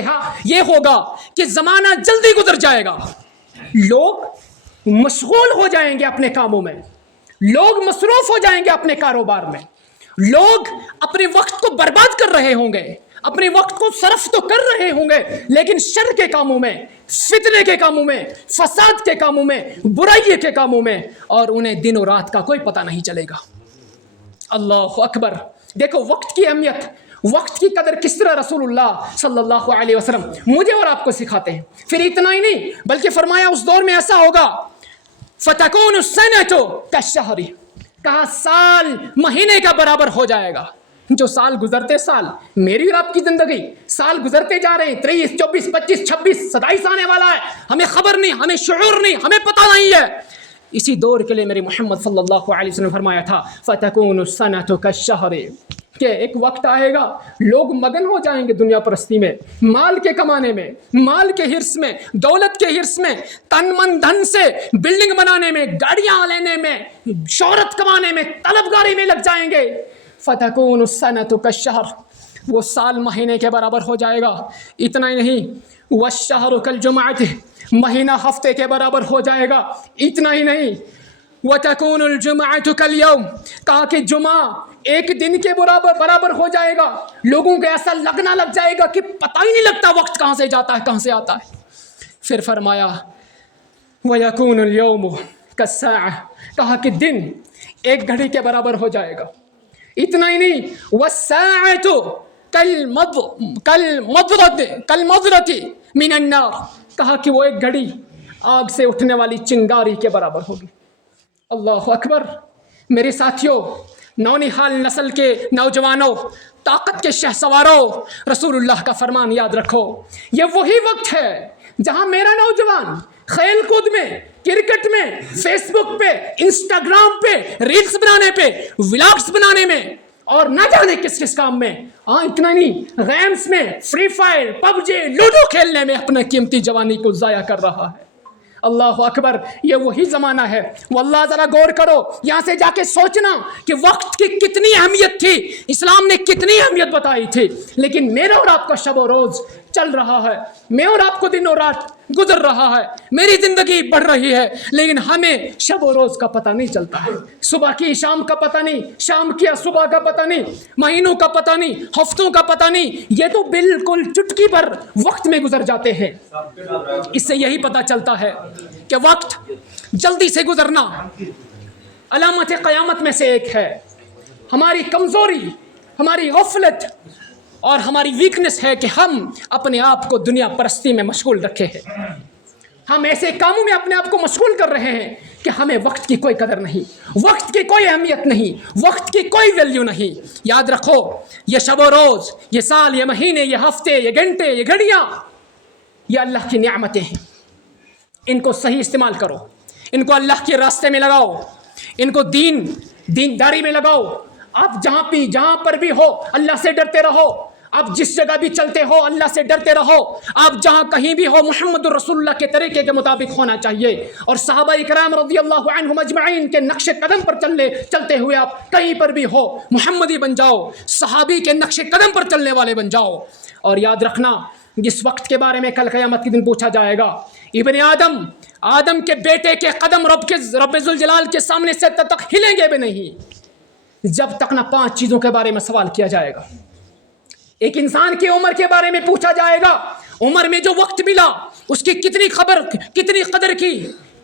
یہ ہوگا کہ زمانہ جلدی گزر جائے گا، لوگ مشغول ہو جائیں گے اپنے کاموں میں، لوگ مصروف ہو جائیں گے اپنے کاروبار میں، لوگ اپنے وقت کو برباد کر رہے ہوں گے، اپنے وقت کو صرف تو کر رہے ہوں گے لیکن شر کے کاموں میں، فتنے کے کاموں میں، فساد کے کاموں میں، برائی کے کاموں میں، اور انہیں دن و رات کا کوئی پتہ نہیں چلے گا. اللہ اکبر. دیکھو وقت کی اہمیت، وقت کی قدر کس طرح رسول اللہ صلی اللہ علیہ وسلم مجھے اور آپ کو سکھاتے ہیں. پھر اتنا ہی نہیں بلکہ فرمایا اس دور میں ایسا ہوگا فَتَكُونُ السَّنَةُ كَالشَّهْرِ، کہا سال مہینے کا برابر ہو جائے گا. جو سال گزرتے، سال میری اور آپ کی زندگی، سال گزرتے جا رہے ہیں، 23 24 25 26 27 آنے والا ہے، ہمیں خبر نہیں، ہمیں شعور نہیں، ہمیں پتہ نہیں ہے. اسی دور کے لیے میرے محمد صلی اللہ علیہ وسلم نے فرمایا تھا فَتَكُونُ السَّنَةُ كَالشَّهْرِ کہ ایک وقت آئے گا لوگ مگن ہو جائیں گے دنیا پرستی میں، مال کے کمانے میں، مال کے حرص میں، دولت کے حرص میں، تن من دھن سے بلڈنگ بنانے میں، گاڑیاں لینے میں، شہرت کمانے میں، طلبگاری میں لگ جائیں گے. فَتَكُونُ السَّنَةُ كَالشَّهْرِ وہ سال مہینے کے برابر ہو جائے گا. اتنا ہی نہیں وَالشَّهْرُ كَالْجُمْعَةِ مہینہ ہفتے کے برابر ہو جائے گا. اتنا ہی نہیں وَتَكُونُ الْجُمْعَةُ كَالْيَوْمِ کہا کہ جمعہ ایک دن کے برابر ہو جائے گا. لوگوں کو ایسا لگنا لگ جائے گا کہ پتہ ہی نہیں لگتا وقت کہاں سے جاتا ہے کہاں سے آتا ہے. پھر فرمایا وَيَكُونُ الْيَوْمُ كَالسَّاعَةِ کہا کہ دن ایک گھڑی کے برابر ہو جائے گا. اتنا ہی نہیں وَالسَّاعَةُ كَالْمَضْرَةِ مِنَ النَّارِ کہا کہ وہ ایک گھڑی آگ سے اٹھنے والی چنگاری کے برابر ہوگی. اللہ اکبر. میرے ساتھیوں، نونہال نسل کے نوجوانوں، طاقت کے شہسواروں، رسول اللہ کا فرمان یاد رکھو. یہ وہی وقت ہے جہاں میرا نوجوان کھیل کود میں، کرکٹ میں، فیس بک پہ، انسٹاگرام پہ، ریلز بنانے پہ، ولاگز بنانے میں اور نہ جانے کس کس کام میں، اتنا نہیں گیمز میں، فری فائر، پب جی، لوڈو کھیلنے میں اپنا قیمتی جوانی کو ضائع کر رہا ہے. اللہ اکبر. یہ وہی زمانہ ہے. واللہ ذرا غور کرو، یہاں سے جا کے سوچنا کہ وقت کی کتنی اہمیت تھی، اسلام نے کتنی اہمیت بتائی تھی. لیکن میرا اور آپ کا شب و روز چل رہا ہے، میں اور آپ کو دن اور رات گزر رہا ہے، میری زندگی بڑھ رہی ہے، لیکن ہمیں شب و روز کا پتہ نہیں چلتا ہے. صبح کی شام کا پتہ نہیں، شام کی صبح کا پتہ نہیں، مہینوں کا پتہ نہیں، ہفتوں کا پتہ نہیں. یہ تو بالکل چٹکی پر وقت میں گزر جاتے ہیں. اس سے یہی پتہ چلتا ہے کہ وقت جلدی سے گزرنا علامت قیامت میں سے ایک ہے. ہماری کمزوری، ہماری غفلت اور ہماری ویکنس ہے کہ ہم اپنے آپ کو دنیا پرستی میں مشغول رکھے ہیں. ہم ایسے کاموں میں اپنے آپ کو مشغول کر رہے ہیں کہ ہمیں وقت کی کوئی قدر نہیں، وقت کی کوئی اہمیت نہیں، وقت کی کوئی ویلیو نہیں. یاد رکھو یہ شب و روز، یہ سال، یہ مہینے، یہ ہفتے، یہ گھنٹے، یہ گھڑیاں، یہ اللہ کی نعمتیں ہیں. ان کو صحیح استعمال کرو، ان کو اللہ کے راستے میں لگاؤ، ان کو دینداری میں لگاؤ. آپ جہاں پر بھی ہو اللہ سے ڈرتے رہو. آپ جس جگہ بھی چلتے ہو اللہ سے ڈرتے رہو. آپ جہاں کہیں بھی ہو محمد رسول اللہ کے طریقے کے مطابق ہونا چاہیے. اور صحابہ کرام رضی اللہ عنہم اجمعین کے نقش قدم پر چلتے ہوئے آپ کہیں پر بھی ہو محمدی بن جاؤ، صحابی کے نقش قدم پر چلنے والے بن جاؤ. اور یاد رکھنا جس وقت کے بارے میں کل قیامت کے دن پوچھا جائے گا، ابن آدم کے بیٹے کے قدم رب ذوالجلال کے سامنے سے تک ہلیں گے بھی نہیں جب تک نہ 5 چیزوں کے بارے میں سوال کیا جائے گا. ایک انسان کی عمر کے بارے میں پوچھا جائے گا، عمر میں جو وقت ملا اس کی کتنی قدر کی،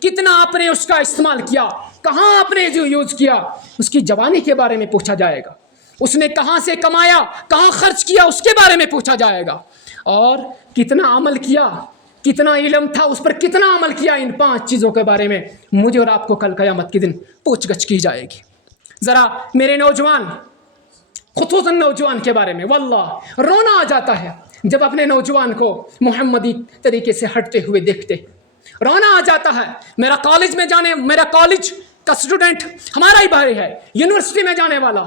کتنا آپ نے اس کا استعمال کیا، کہاں آپ نے جو یوز کیا. اس کی جوانی کے بارے میں پوچھا جائے گا، اس نے کہاں سے کمایا، کہاں خرچ کیا، اس کے بارے میں پوچھا جائے گا. اور کتنا عمل کیا، کتنا علم تھا، اس پر کتنا عمل کیا. ان 5 چیزوں کے بارے میں مجھے اور آپ کو کل قیامت کے دن پوچھ گچھ کی جائے گی. ذرا میرے نوجوان، خصوصاً نوجوان کے بارے میں واللہ رونا آ جاتا ہے جب اپنے نوجوان کو محمدی طریقے سے ہٹتے ہوئے دیکھتے. رونا آ جاتا ہے. میرا کالج کا اسٹوڈنٹ ہمارا ہی بھائی ہے، یونیورسٹی میں جانے والا،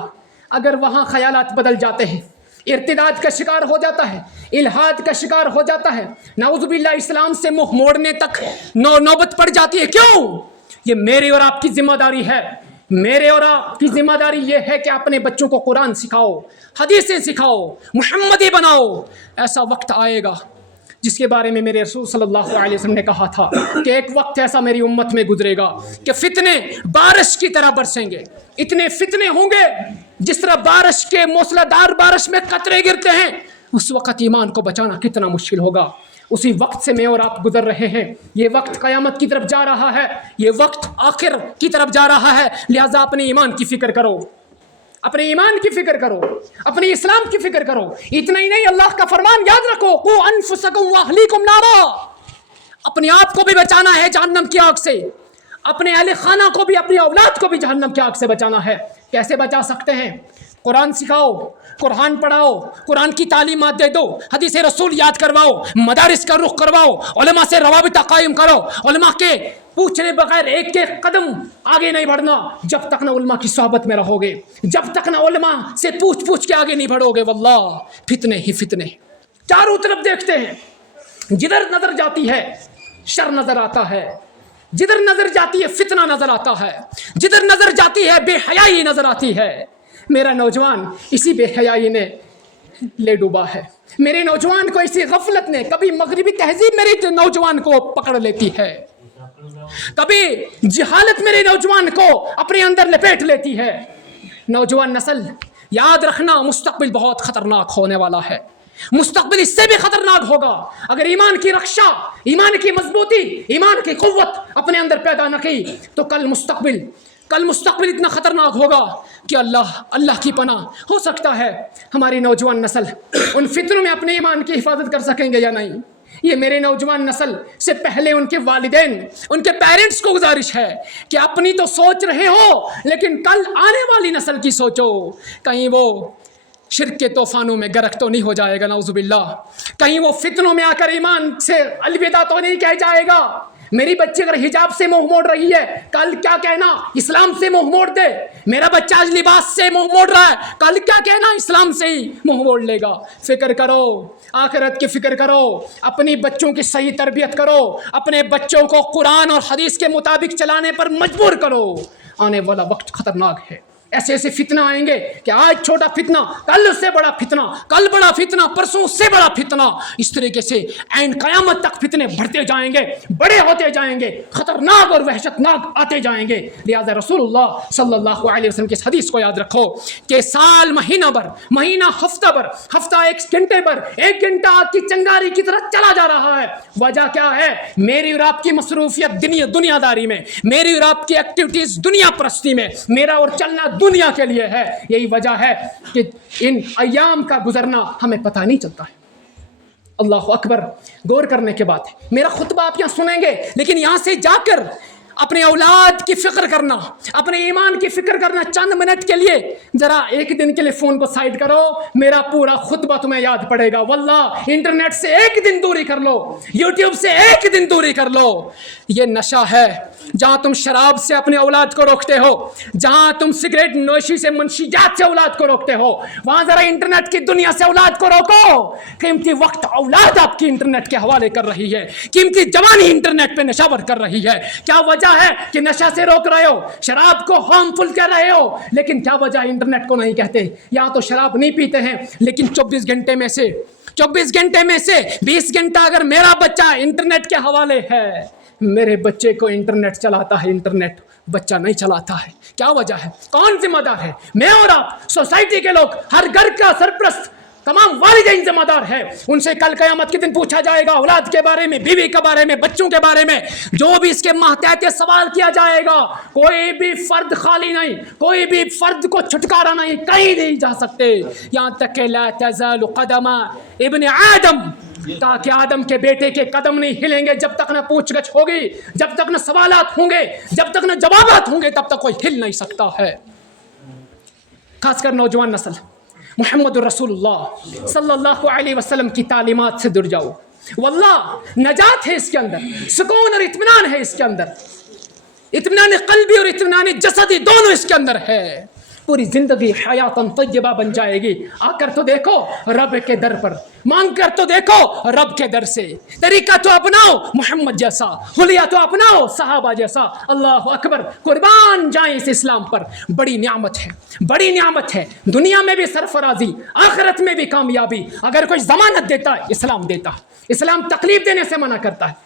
اگر وہاں خیالات بدل جاتے ہیں، ارتداد کا شکار ہو جاتا ہے، الحاد کا شکار ہو جاتا ہے، نعوذ باللہ اسلام سے منہ موڑنے تک نوبت پڑ جاتی ہے. کیوں؟ یہ میری اور آپ کی ذمہ داری ہے. میرے اور آپ کی ذمہ داری یہ ہے کہ اپنے بچوں کو قرآن سکھاؤ، حدیثیں سکھاؤ، محمدی بناؤ. ایسا وقت آئے گا جس کے بارے میں میرے رسول صلی اللہ علیہ وسلم نے کہا تھا کہ ایک وقت ایسا میری امت میں گزرے گا کہ فتنے بارش کی طرح برسیں گے. اتنے فتنے ہوں گے جس طرح بارش کے موسلادھار بارش میں قطرے گرتے ہیں. اس وقت ایمان کو بچانا کتنا مشکل ہوگا. اسی وقت سے میں اور آپ گزر رہے ہیں. یہ وقت قیامت کی طرف جا رہا ہے، یہ وقت آخر کی طرف جا رہا ہے. لہٰذا اپنے ایمان کی فکر کرو، اپنے ایمان کی فکر کرو، اپنے اسلام کی فکر کرو. اتنا ہی نہیں، اللہ کا فرمان یاد رکھو، قوا انفسکم واہلیکم نارا. اپنے آپ کو بھی بچانا ہے جہنم کی آگ سے، اپنے اہل خانہ کو بھی، اپنی اولاد کو بھی جہنم کی آگ سے بچانا ہے. کیسے بچا سکتے ہیں؟ कुरान सिखाओ, कुरान पढ़ाओ, कुरान की तालीमात दे दो, हदीस रसूल याद करवाओ, मदारिस का रुख करवाओ, उलमा से रवाबिता कायम करो, उलमा के पूछने बगैर एक एक कदम आगे नहीं बढ़ना जब तक ना उलमा की सोहबत में रहोगे, जब तक ना उलमा से पूछ पूछ के आगे नहीं बढ़ोगे। वल्लाह फितने ही फितने चारों तरफ देखते हैं, जिधर नजर जाती है शर नजर आता है, जिधर नजर जाती है फितना नजर आता है, जिधर नजर जाती है बेहयाई नजर आती है। मेरा नौजवान इसी बेहयाई ने ले डूबा है, मेरे नौजवान को इसी गफलत ने, कभी मगरिबी तहजीब मेरे नौजवान को पकड़ लेती है, कभी जहालत मेरे नौजवान को अपने अंदर लपेट लेती है। नौजवान नस्ल याद रखना, मुस्तकबिल बहुत खतरनाक होने वाला है, मुस्तकबिल इससे भी खतरनाक होगा अगर ईमान की रक्षा, ईमान की मजबूती, ईमान की कुव्वत अपने अंदर पैदा न की तो कल मुस्तकबिल इतना खतरनाक होगा कि अल्लाह की पनाह। हो सकता है हमारी नौजवान नस्ल उन फितनों में अपने ईमान की हिफाजत कर सकेंगे या नहीं, ये मेरे नौजवान नस्ल से पहले उनके वालिदैन, उनके पेरेंट्स को गुजारिश है कि अपनी तो सोच रहे हो लेकिन कल आने वाली नस्ल की सोचो, कहीं वो शिर्क के तूफानों में गर्क तो नहीं हो जाएगा, नाउजुबिल्लाह, कहीं वो फितनों में आकर ईमान से अलविदा तो नहीं कह जाएगा। मेरी बच्ची अगर हिजाब से मुंह मोड़ रही है, कल क्या कहना इस्लाम से मुंह मोड़ दे। मेरा बच्चा आज लिबास से मुंह मोड़ रहा है, कल क्या कहना इस्लाम से ही मुंह मोड़ लेगा। फिक्र करो, आखिरत की फिक्र करो, अपनी बच्चों की सही तरबियत करो, अपने बच्चों को कुरान और हदीस के मुताबिक चलाने पर मजबूर करो। आने वाला वक्त खतरनाक है, ऐसे ऐसे फितना आएंगे कि आज छोटा फितना, कल उससे बड़ा फितना, कल बड़ा फितना, परसों उससे बड़ा फितना। इस तरीके से ऐन क़यामत तक फितने बढ़ते जाएंगे, बड़े होते जाएंगे, खतरनाक और वहशतनाक आते जाएंगे। लिहाजा रसूलुल्लाह सल्लल्लाहु अलैहि वसल्लम की इस हदीस को याद रखो कि साल महीना भर, महीना हफ्ता भर, हफ्ता एक घंटे पर, एक घंटा आपकी चंगारी की तरह चला जा रहा है। वजह क्या है? मेरी और आपकी मसरूफियत दुनियादारी में, मेरी और आपकी एक्टिविटीज दुनिया परस्ती में, मेरा और चलना दुनिया के लिए है। यही वजह है कि इन अय्याम का गुजरना हमें पता नहीं चलता है। अल्लाह अकबर। गौर करने के बाद मेरा खुतबा आप यहाँ सुनेंगे, लेकिन यहाँ से जाकर अपने औलाद की फिक्र करना, अपने ईमान की फिक्र करना, चंद मिनट के लिए जरा एक दिन के लिए फ़ोन को साइड करो, मेरा पूरा खुतबा तुम्हें याद पड़ेगा। वल्लाह इंटरनेट से एक दिन दूरी कर लो, यूट्यूब से एक दिन दूरी कर लो। ये नशा है जहाँ तुम शराब से अपने औलाद को रोकते हो, जहाँ तुम सिगरेट नोशी से, मुंशियात से औलाद को रोकते हो, वहाँ ज़रा इंटरनेट की दुनिया से औलाद को रोको। कीमती वक्त औलाद आपकी इंटरनेट के हवाले कर रही है, कीमती जवानी इंटरनेट पे नशावर कर रही है। क्या वजह है कि नशा से रोक रहे हो, शराब को हार्मफुल कह रहे हो, लेकिन क्या वजह इंटरनेट को नहीं कहते? यहाँ तो शराब नहीं पीते हैं, लेकिन 24 घंटे में से 20 घंटा अगर मेरा बच्चा इंटरनेट के हवाले है, मेरे बच्चे को इंटरनेट चलाता है, इंटरनेट बच्चा नहीं चलाता है, क्या वजह है? कौन जिम्मेदार है? मैं और आप, सोसाइटी के लोग, हर घर का सरपरस्त, तमाम वालिदैन जिम्मेदार है। उनसे कल क़यामत के दिन पूछा जाएगा औलाद के बारे में, बीवी के बारे में, बच्चों के बारे में, जो भी इसके महतात सवाल किया जाएगा। कोई भी फर्द खाली नहीं, कोई भी फर्द को छुटकारा नहीं, कहीं नहीं जा सकते। यहाँ तक कि ला तज़ालु क़दमा इब्न आदम, ताकि आदम के बेटे के कदम नहीं हिलेंगे जब तक न पूछगछ होगी, जब तक न सवालात होंगे, जब तक न जवाबात होंगे, तब तक कोई हिल नहीं सकता है। खासकर नौजवान नस्ल मुहम्मद रसूलुल्लाह सल्लल्लाहु अलैहि वसल्लम की तालीमात से जुड़ जाओ। वल्लाह नजात है इसके अंदर, सुकून और इत्मीनान है इसके अंदर, इत्मीनान क़ल्बी और इत्मीनान जसदी दोनों इसके अंदर है। पूरी जिंदगी हयातन तय्यबा बन जाएगी। आकर तो देखो रब के दर पर, मांग कर तो देखो रब के दर से। तरीका तो अपनाओ मोहम्मद जैसा, हुलिया तो अपनाओ सहाबा जैसा। अल्लाह अकबर, कुर्बान जाए इस इस्लाम पर। बड़ी नियामत है, बड़ी नियामत है। दुनिया में भी सरफराजी, आखिरत में भी कामयाबी। अगर कोई जमानत देता है, इस्लाम देता है। इस्लाम तकलीफ देने से मना करता है,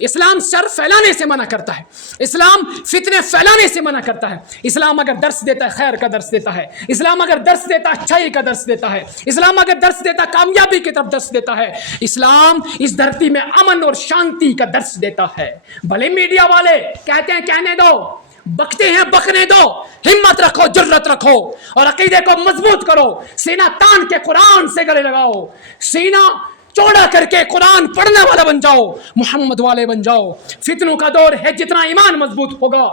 इस्लाम शर फैलाने से मना करता है, इस्लाम फितने फैलाने से मना करता है। इस्लाम अगर दर्स देता है, खैर का दर्स देता है। इस्लाम अगर दर्स देता है, अच्छाई का दर्स देता है। इस्लाम अगर दर्स देता है, कामयाबी की तरफ दर्स देता है। इस्लाम इस धरती में अमन और शांति का दर्स देता है। भले मीडिया वाले कहते हैं कहने दो, बकते हैं बकने दो, हिम्मत रखो, जुर्रत रखो और अकीदे को मजबूत करो। सीना तान के कुरान से गले लगाओ, सीना चौड़ा करके कुरान पढ़ने वाला बन जाओ, मोहम्मद वाले बन जाओ। फितनों का दौर है, जितना ईमान मजबूत होगा,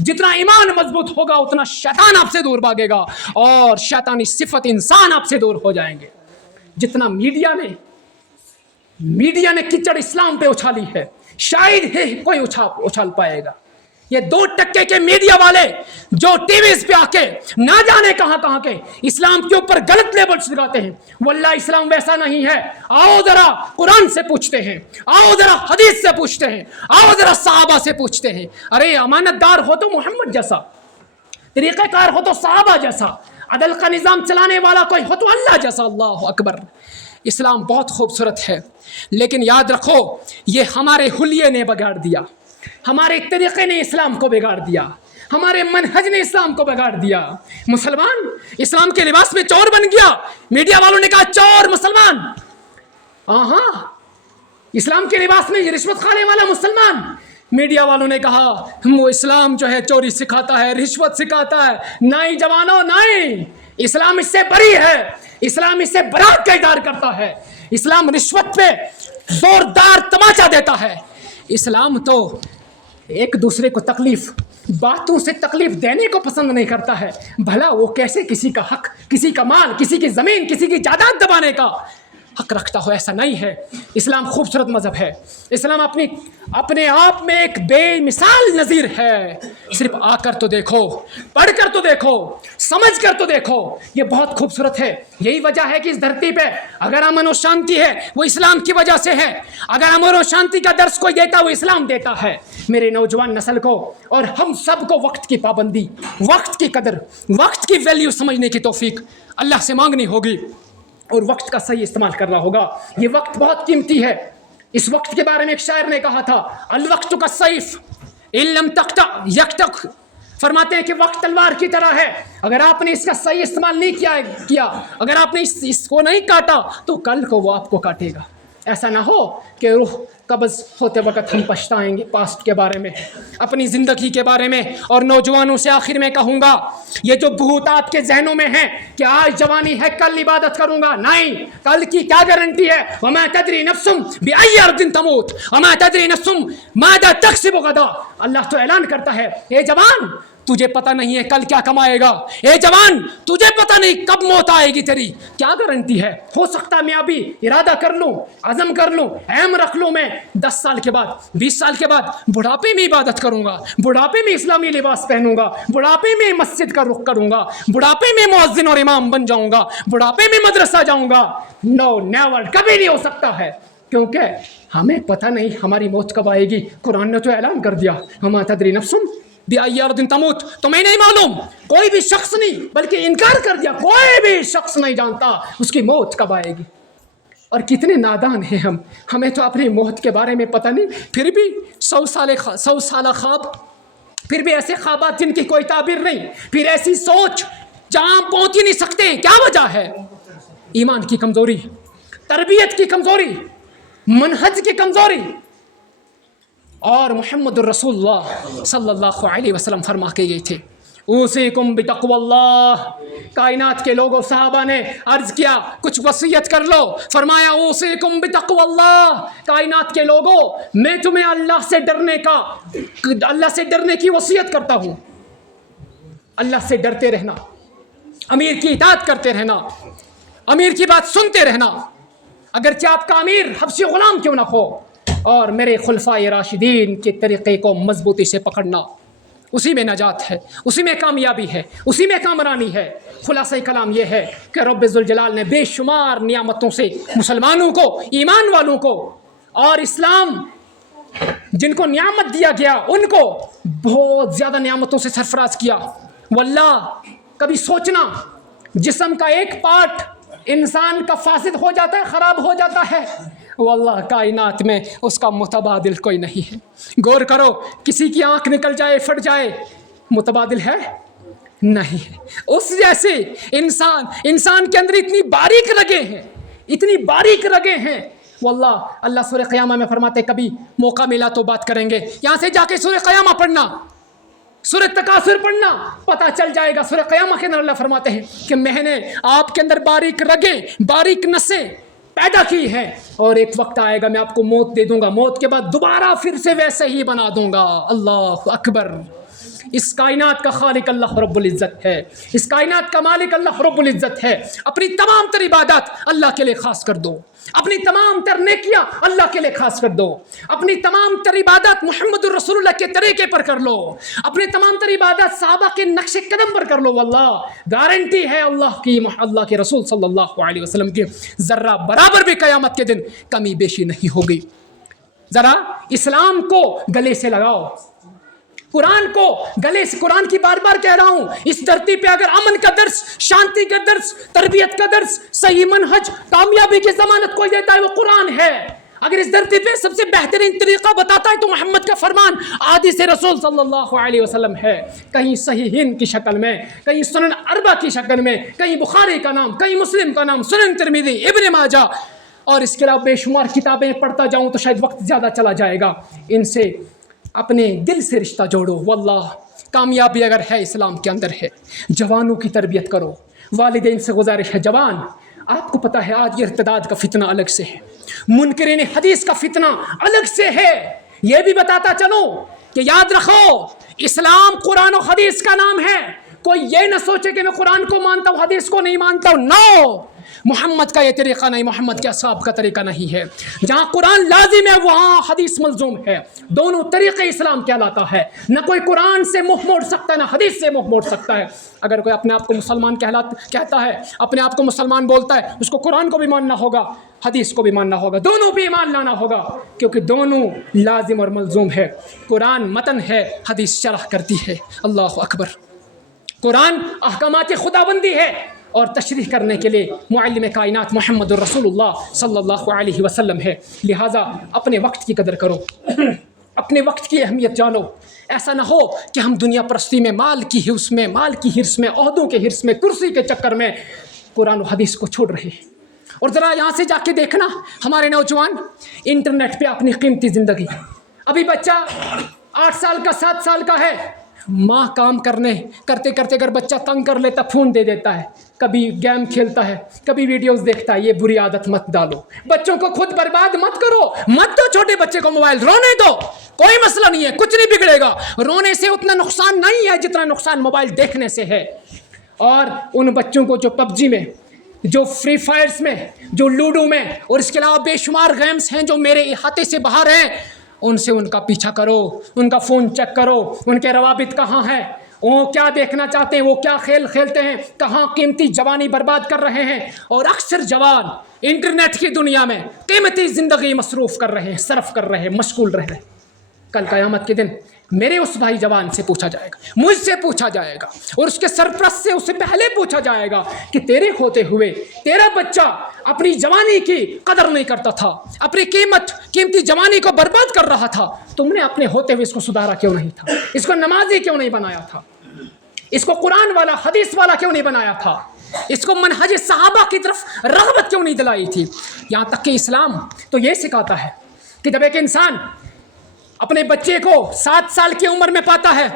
जितना ईमान मजबूत होगा उतना शैतान आपसे दूर भागेगा और शैतानी सिफत इंसान आपसे दूर हो जाएंगे। जितना मीडिया ने कीचड़ इस्लाम पे उछाली है, शायद ही कोई उछाल पाएगा। ये 2% के मीडिया वाले जो टीवी पे आके ना जाने कहां के इस्लाम के ऊपर गलत लेबल्स लगाते हैं, वल्लाह इस्लाम वैसा नहीं है। आओ जरा कुरान से पूछते हैं, आओ जरा हदीस से पूछते हैं, आओ जरा सहाबा से पूछते हैं। अरे अमानतदार हो तो मोहम्मद जैसा, तरीक़ेकार हो तो सहाबा जैसा, अदल का निज़ाम चलाने वाला कोई हो तो अल्लाह जैसा। अल्लाह अकबर। इस्लाम बहुत खूबसूरत है, लेकिन याद रखो ये हमारे हुलिये ने बिगाड़ दिया, हमारे तरीक़े ने इस्लाम को बिगाड़ दिया, हमारे मनहज ने इस्लाम को बिगाड़ दिया। मुसलमान इस्लाम के लिबास में चोर बन गया। मीडिया वालों ने कहा चोर मुसलमान, हाँ इस्लाम के लिबास में रिश्वत खाने वाला मुसलमान। मीडिया वालों ने कहा वो इस्लाम जो है चोरी सिखाता है, रिश्वत सिखाता है। नहीं जवानों नहीं, इस्लाम इससे बरी है, इस्लाम इससे बरात का इज़हार करता है। इस्लाम रिश्वत पे जोरदार तमाचा देता है। इस्लाम तो एक दूसरे को तकलीफ, बातों से तकलीफ देने को पसंद नहीं करता है। भला वो कैसे किसी का हक, किसी का माल, किसी की ज़मीन, किसी की जायदाद दबाने का हक रखता हो, ऐसा नहीं है। इस्लाम खूबसूरत मज़हब है। इस्लाम अपने आप में एक बेमिसाल नज़ीर है। सिर्फ आकर तो देखो, पढ़ कर तो देखो, समझ कर तो देखो, ये बहुत खूबसूरत है। यही वजह है कि इस धरती पे अगर अमन और शांति है वो इस्लाम की वजह से है। अगर अमन और शांति का दर्स कोई देता वो इस्लाम देता है। मेरे नौजवान नस्ल को और हम सब को वक्त की पाबंदी, वक्त की कदर, वक्त की वैल्यू समझने की तौफीक अल्लाह से मांगनी होगी और वक्त का सही इस्तेमाल करना होगा। ये वक्त बहुत कीमती है। इस वक्त के बारे में एक शायर ने कहा था, अल वक्त का सैफ इल्लम तख्ता यक्तक। फरमाते हैं कि वक्त तलवार की तरह है, अगर आपने इसका सही इस्तेमाल नहीं किया, अगर आपने इसको नहीं काटा तो कल को वो आपको काटेगा। ऐसा ना हो कि रूह कब्ज़ होते वक्त हम पछताएंगे पास्ट के बारे में, अपनी ज़िंदगी के बारे में। और नौजवानों से आखिर में कहूँगा, ये जो भूत आपके जहनों में है कि आज जवानी है कल इबादत करूँगा, नहीं, कल की क्या गारंटी है। वमा तदरी नफ्सुम बिअय्यि अर्दिन तमूत वमा तदरी नफ्सुम माज़ा तक्सिबु गदा। अल्लाह तो ऐलान करता है, ए जवान तुझे पता नहीं है कल क्या कमाएगा, ए जवान तुझे पता नहीं कब मौत आएगी, तेरी क्या गारंटी है। हो सकता मैं अभी इरादा कर लूँ, अज़म कर लूँ, ऐम रख लूँ, मैं 10 साल के बाद, 20 साल के बाद बुढ़ापे में इबादत करूँगा, बुढ़ापे में इस्लामी लिबास पहनूंगा, बुढ़ापे में मस्जिद का रुख करूँगा, बुढ़ापे में मुअज्जिन और इमाम बन जाऊँगा, बुढ़ापे में मदरसा जाऊँगा। नो नेवर, कभी नहीं हो सकता है, क्योंकि हमें पता नहीं हमारी मौत कब आएगी। कुरान ने तो ऐलान कर दिया, वमा तदरी नफ्सुम बिअय्यि अर्दिन तमूत। तुम्हें नहीं मालूम, कोई भी शख्स नहीं, बल्कि इनकार कर दिया, कोई भी शख्स नहीं जानता उसकी मौत कब आएगी। और कितने नादान हैं हम, हमें तो अपनी मौत के बारे में पता नहीं, फिर भी 100 साल ख्वाब, फिर भी ऐसे ख्वाबात जिनकी कोई ताबीर नहीं, फिर ऐसी सोच जहाँ पहुँच ही नहीं सकते। क्या वजह है? ईमान की कमज़ोरी, तरबियत की कमज़ोरी, मनहज की कमज़ोरी। और मुहम्मदुर रसूलुल्लाह सल्लल्लाहु अलैहि वसल्लम फरमा के गए थे, ऊसीकुम बितक़्वल्लाह। कायनात के लोगों, सहाबा ने अर्ज़ किया कुछ वसीयत कर लो, फरमाया ऊसीकुम बितक़्वल्लाह। कायनात के लोगों, मैं तुम्हें अल्लाह से डरने की वसीयत करता हूँ। अल्लाह से डरते रहना, अमीर की इताअत करते रहना, अमीर की बात सुनते रहना, अगरचे आपका अमीर हबशी ग़ुलाम क्यों ना हो। और मेरे खुलफाए राशिदीन के तरीक़े को मजबूती से पकड़ना, उसी में नजात है, उसी में कामयाबी है, उसी में कामरानी है। खुलासा कलाम यह है कि रब्बे ज़ुल जलाल ने बेशुमार नियामतों से मुसलमानों को, ईमान वालों को और इस्लाम जिनको नियामत दिया गया उनको बहुत ज़्यादा नियामतों से सरफराज किया। वल्लाह कभी सोचना, जिस्म का एक पार्ट इंसान का फासिद हो जाता है, ख़राब हो जाता है, वल्लाह कायनात में उसका मुतबादिल कोई नहीं है। गौर करो, किसी की आंख निकल जाए, फट जाए, मुतबादिल है नहीं है। उस जैसे इंसान के अंदर इतनी बारीक रगे हैं, इतनी बारीक रगे हैं। वल्लाह अल्लाह सूरह क़यामा में फरमाते, कभी मौका मिला तो बात करेंगे, यहाँ से जाके सूरह क़यामा पढ़ना, सूरह तकासुर पढ़ना, पता चल जाएगा। सूरह क़यामा के अंदर अल्लाह फरमाते हैं कि मैंने आपके अंदर बारीक रगे, बारीक नसें पैदा की है, और एक वक्त आएगा मैं आपको मौत दे दूंगा, मौत के बाद दोबारा फिर से वैसे ही बना दूंगा। अल्लाह अकबर। इस कायनात का खालिक अल्लाह रब्बुल इज़्ज़त है, इस कायनात का मालिक अल्लाह रब्बुल इज़्ज़त है। अपनी तमाम तर इबादत अल्लाह के लिए खास कर दो, अपनी तमाम तर नेकियां अल्लाह के लिए खास कर दो, अपनी तमाम तर इबादत मुहम्मदुर रसूलुल्लाह के तरीके पर कर लो, अपनी तमाम तर इबादत सहाबा के नक्शे कदम पर कर लो। अल्लाह गारंटी है अल्लाह के रसूल सल्लल्लाहु अलैहि वसल्लम की ज़र्रा बराबर भी क़यामत के दिन कमी बेशी नहीं होगी। ज़रा इस्लाम को गले से लगाओ, कुरान को गले से, कुरान की बार बार कह रहा हूं, इस धरती पे अगर अमन का दर्स, शांति का दर्स, तरबियत का दर्स, सही मनहज, कामयाबी की जमानत कोई देता है वो कुरान है। अगर इस धरती पे सबसे बेहतरीन तरीका बताता है तो मोहम्मद का फरमान हदीस रसूल सल्लल्लाहु अलैहि वसल्लम है। कहीं सहीहीन की शक्ल में, कहीं सुनन अरबा की शक्ल में, कहीं बुखारी का नाम, कहीं मुस्लिम का नाम, सुनन तिरमिज़ी, इब्न माजा, और इसके अलावा बेशुमार किताबें पढ़ता जाऊं तो शायद वक्त ज़्यादा चला जाएगा। इनसे अपने दिल से रिश्ता जोड़ो। वल्लाह कामयाबी अगर है इस्लाम के अंदर है। जवानों की तरबियत करो। वालिदैन से गुजारिश है, जवान आपको पता है आज ये इर्तिदाद का फितना अलग से है, मुनकरीन हदीस का फितना अलग से है। ये भी बताता चलो कि याद रखो इस्लाम कुरान और हदीस का नाम है। कोई ये ना सोचे कि मैं कुरान को मानता हूँ हदीस को नहीं मानता हूँ। नो, मोहम्मद का ये तरीक़ा नहीं, मोहम्मद के असहाब का तरीक़ा नहीं है। जहाँ कुरान लाजिम है वहाँ हदीस मलजूम है। दोनों तरीक़े इस्लाम कहलाता है। न कोई कुरान से मुँह मोड़ सकता है, न हदीस से मुँह मोड़ सकता है। अगर कोई अपने आप को मुसलमान कहता है, अपने आप को मुसलमान बोलता है, उसको कुरान को भी मानना होगा, हदीस को भी मानना होगा, दोनों भी ईमान लाना होगा, क्योंकि दोनों लाजिम और मलजूम है। कुरान मतन है, हदीस शरह करती है। अल्लाह अकबर। कुरान अहकामात खुदाबंदी है और तशरीह करने के लिए मुअल्लिम कायनात मुहम्मदुर रसूलुल्लाह सल्लल्लाहु अलैहि वसल्लम है। लिहाजा अपने वक्त की कदर करो, अपने वक्त की अहमियत जानो। ऐसा ना हो कि हम दुनिया परस्ती में, माल की हिर्स में, माल की हिर्स में, ओहदों के हिर्स में, कुर्सी के चक्कर में कुरान और हदीस को छोड़ रहे हैं। और ज़रा यहाँ से जाके देखना हमारे नौजवान इंटरनेट पे अपनी कीमती ज़िंदगी, अभी बच्चा 8 साल का 7 साल का है, माँ काम करते करते अगर बच्चा तंग कर लेता फ़ोन दे देता है, कभी गेम खेलता है, कभी वीडियोस देखता है। ये बुरी आदत मत डालो, बच्चों को खुद बर्बाद मत करो, मत दो छोटे बच्चे को मोबाइल, रोने दो, कोई मसला नहीं है, कुछ नहीं बिगड़ेगा। रोने से उतना नुकसान नहीं है जितना नुकसान मोबाइल देखने से है। और उन बच्चों को जो पबजी में, जो फ्री फायर्स में, जो लूडो में, और इसके अलावा बेशुमार गेम्स हैं जो मेरे इहाते से बाहर हैं, उनसे उनका पीछा करो, उनका फ़ोन चेक करो, उनके रवाबित कहाँ हैं, वो क्या देखना चाहते हैं, वो क्या खेल खेलते हैं, कहाँ कीमती जवानी बर्बाद कर रहे हैं। और अक्सर जवान इंटरनेट की दुनिया में कीमती ज़िंदगी मसरूफ़ कर रहे हैं, सर्फ कर रहे हैं, मशगूल रह रहे हैं। कल क़यामत के दिन मेरे उस भाई जवान से पूछा जाएगा, मुझसे पूछा जाएगा, और उसके सरप्रस्त से उससे पहले पूछा जाएगा कि तेरे होते हुए तेरा बच्चा अपनी जवानी की कदर नहीं करता था, अपनी कीमती जवानी को बर्बाद कर रहा था, तुमने अपने होते हुए इसको सुधारा क्यों नहीं था, इसको नमाजी क्यों नहीं बनाया था, इसको कुरान वाला हदीस वाला क्यों नहीं बनाया था, इसको मनहज सहाबा की तरफ रग़बत क्यों नहीं दिलाई थी। यहाँ तक कि इस्लाम तो ये सिखाता है कि जब एक इंसान अपने बच्चे को 7 साल की उम्र में पाता है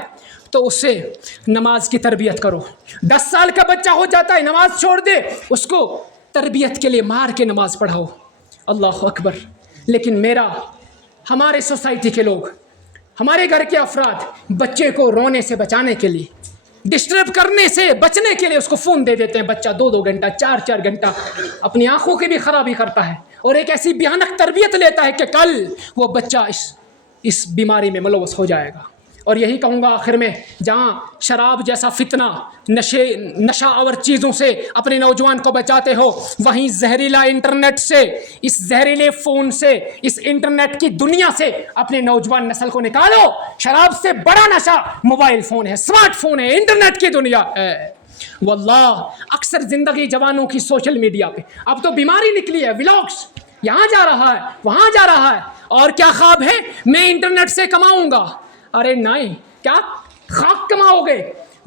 तो उससे नमाज की तरबियत करो। 10 साल का बच्चा हो जाता है, नमाज छोड़ दे, उसको तरबियत के लिए मार के नमाज पढ़ाओ। अल्लाह अकबर। लेकिन हमारे सोसाइटी के लोग, हमारे घर के अफराद बच्चे को रोने से बचाने के लिए, डिस्टर्ब करने से बचने के लिए उसको फ़ोन दे देते हैं। बच्चा 2-2 घंटा, 4-4 घंटा अपनी आँखों की भी ख़राबी करता है और एक ऐसी भयानक तरबियत लेता है कि कल वो बच्चा इस बीमारी में मुलव्वस हो जाएगा। और यही कहूँगा आखिर में, जहाँ शराब जैसा फितना, नशा और चीज़ों से अपने नौजवान को बचाते हो, वहीं जहरीला इंटरनेट से, इस जहरीले फ़ोन से, इस इंटरनेट की दुनिया से अपने नौजवान नस्ल को निकालो। शराब से बड़ा नशा मोबाइल फ़ोन है, स्मार्टफोन है, इंटरनेट की दुनिया है। वल्लाह अक्सर ज़िंदगी जवानों की सोशल मीडिया पे अब तो बीमारी निकली है। व्लॉग्स, यहाँ जा रहा है, वहाँ जा रहा है, और क्या ख्वाब है, मैं इंटरनेट से कमाऊँगा। अरे नहीं, क्या खाक कमाओगे,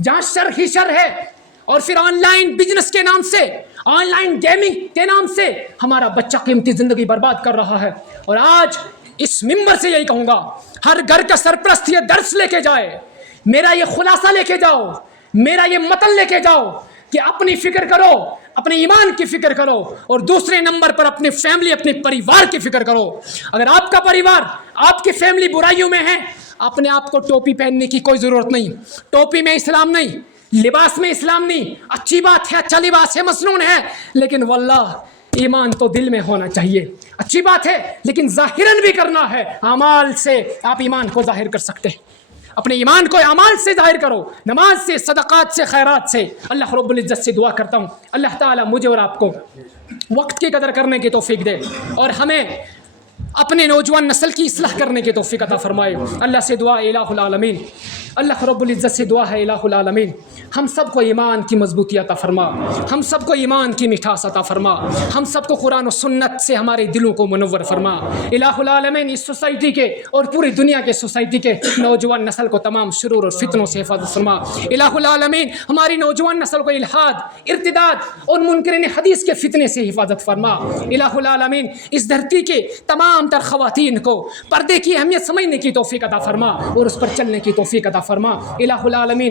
जहाँ शर ही शर है। और फिर ऑनलाइन बिजनेस के नाम से, ऑनलाइन गेमिंग के नाम से हमारा बच्चा कीमती ज़िंदगी बर्बाद कर रहा है। और आज इस मिंबर से यही कहूँगा, हर घर का सरपरस्त ये दर्स लेके जाए, मेरा ये खुलासा लेके जाओ, मेरा ये मतन लेके जाओ, کہ اپنی فکر کرو، اپنے ایمان کی فکر کرو، اور دوسرے نمبر پر اپنی فیملی، اپنے پریوار کی فکر کرو۔ اگر آپ کا پریوار، آپ کی فیملی برائیوں میں ہے، اپنے آپ کو ٹوپی پہننے کی کوئی ضرورت نہیں۔ ٹوپی میں اسلام نہیں، لباس میں اسلام نہیں۔ اچھی بات ہے، اچھا لباس ہے، مسنون ہے، لیکن واللہ ایمان تو دل میں ہونا چاہیے۔ اچھی بات ہے، لیکن ظاہراً بھی کرنا ہے۔ اعمال سے آپ ایمان کو ظاہر کر سکتے ہیں، اپنے ایمان کو اعمال سے ظاہر کرو، نماز سے، صدقات سے، خیرات سے۔ اللہ رب العزت سے دعا کرتا ہوں اللہ تعالیٰ مجھے اور آپ کو وقت کی قدر کرنے کی توفیق دے، اور ہمیں اپنے نوجوان نسل کی اصلاح کرنے کی توفیق عطا فرمائے۔ اللہ سے دعا ہے الہ العالمین، اللہ رب العزت سے دعا ہے الہ العالمین، ہم سب کو ایمان کی مضبوطی عطا فرما، ہم سب کو ایمان کی مٹھاس عطا فرما، ہم سب کو قرآن و سنت سے ہمارے دلوں کو منور فرما۔ الہ العالمین اس سوسائٹی کے اور پوری دنیا کے سوسائٹی کے نوجوان نسل کو تمام شرور اور فتنوں سے حفاظت فرما۔ الہ العالمین ہماری نوجوان نسل کو الحاد، ارتداد اور منکرین حدیث کے فتنے سے حفاظت فرما۔ الہ العالمین اس دھرتی کے تمام تر خواتین کو پردے کی اہمیت سمجھنے کی توفیق عطا فرما اور اس پر چلنے کی توفیق عطا فرما۔ الہ العالمین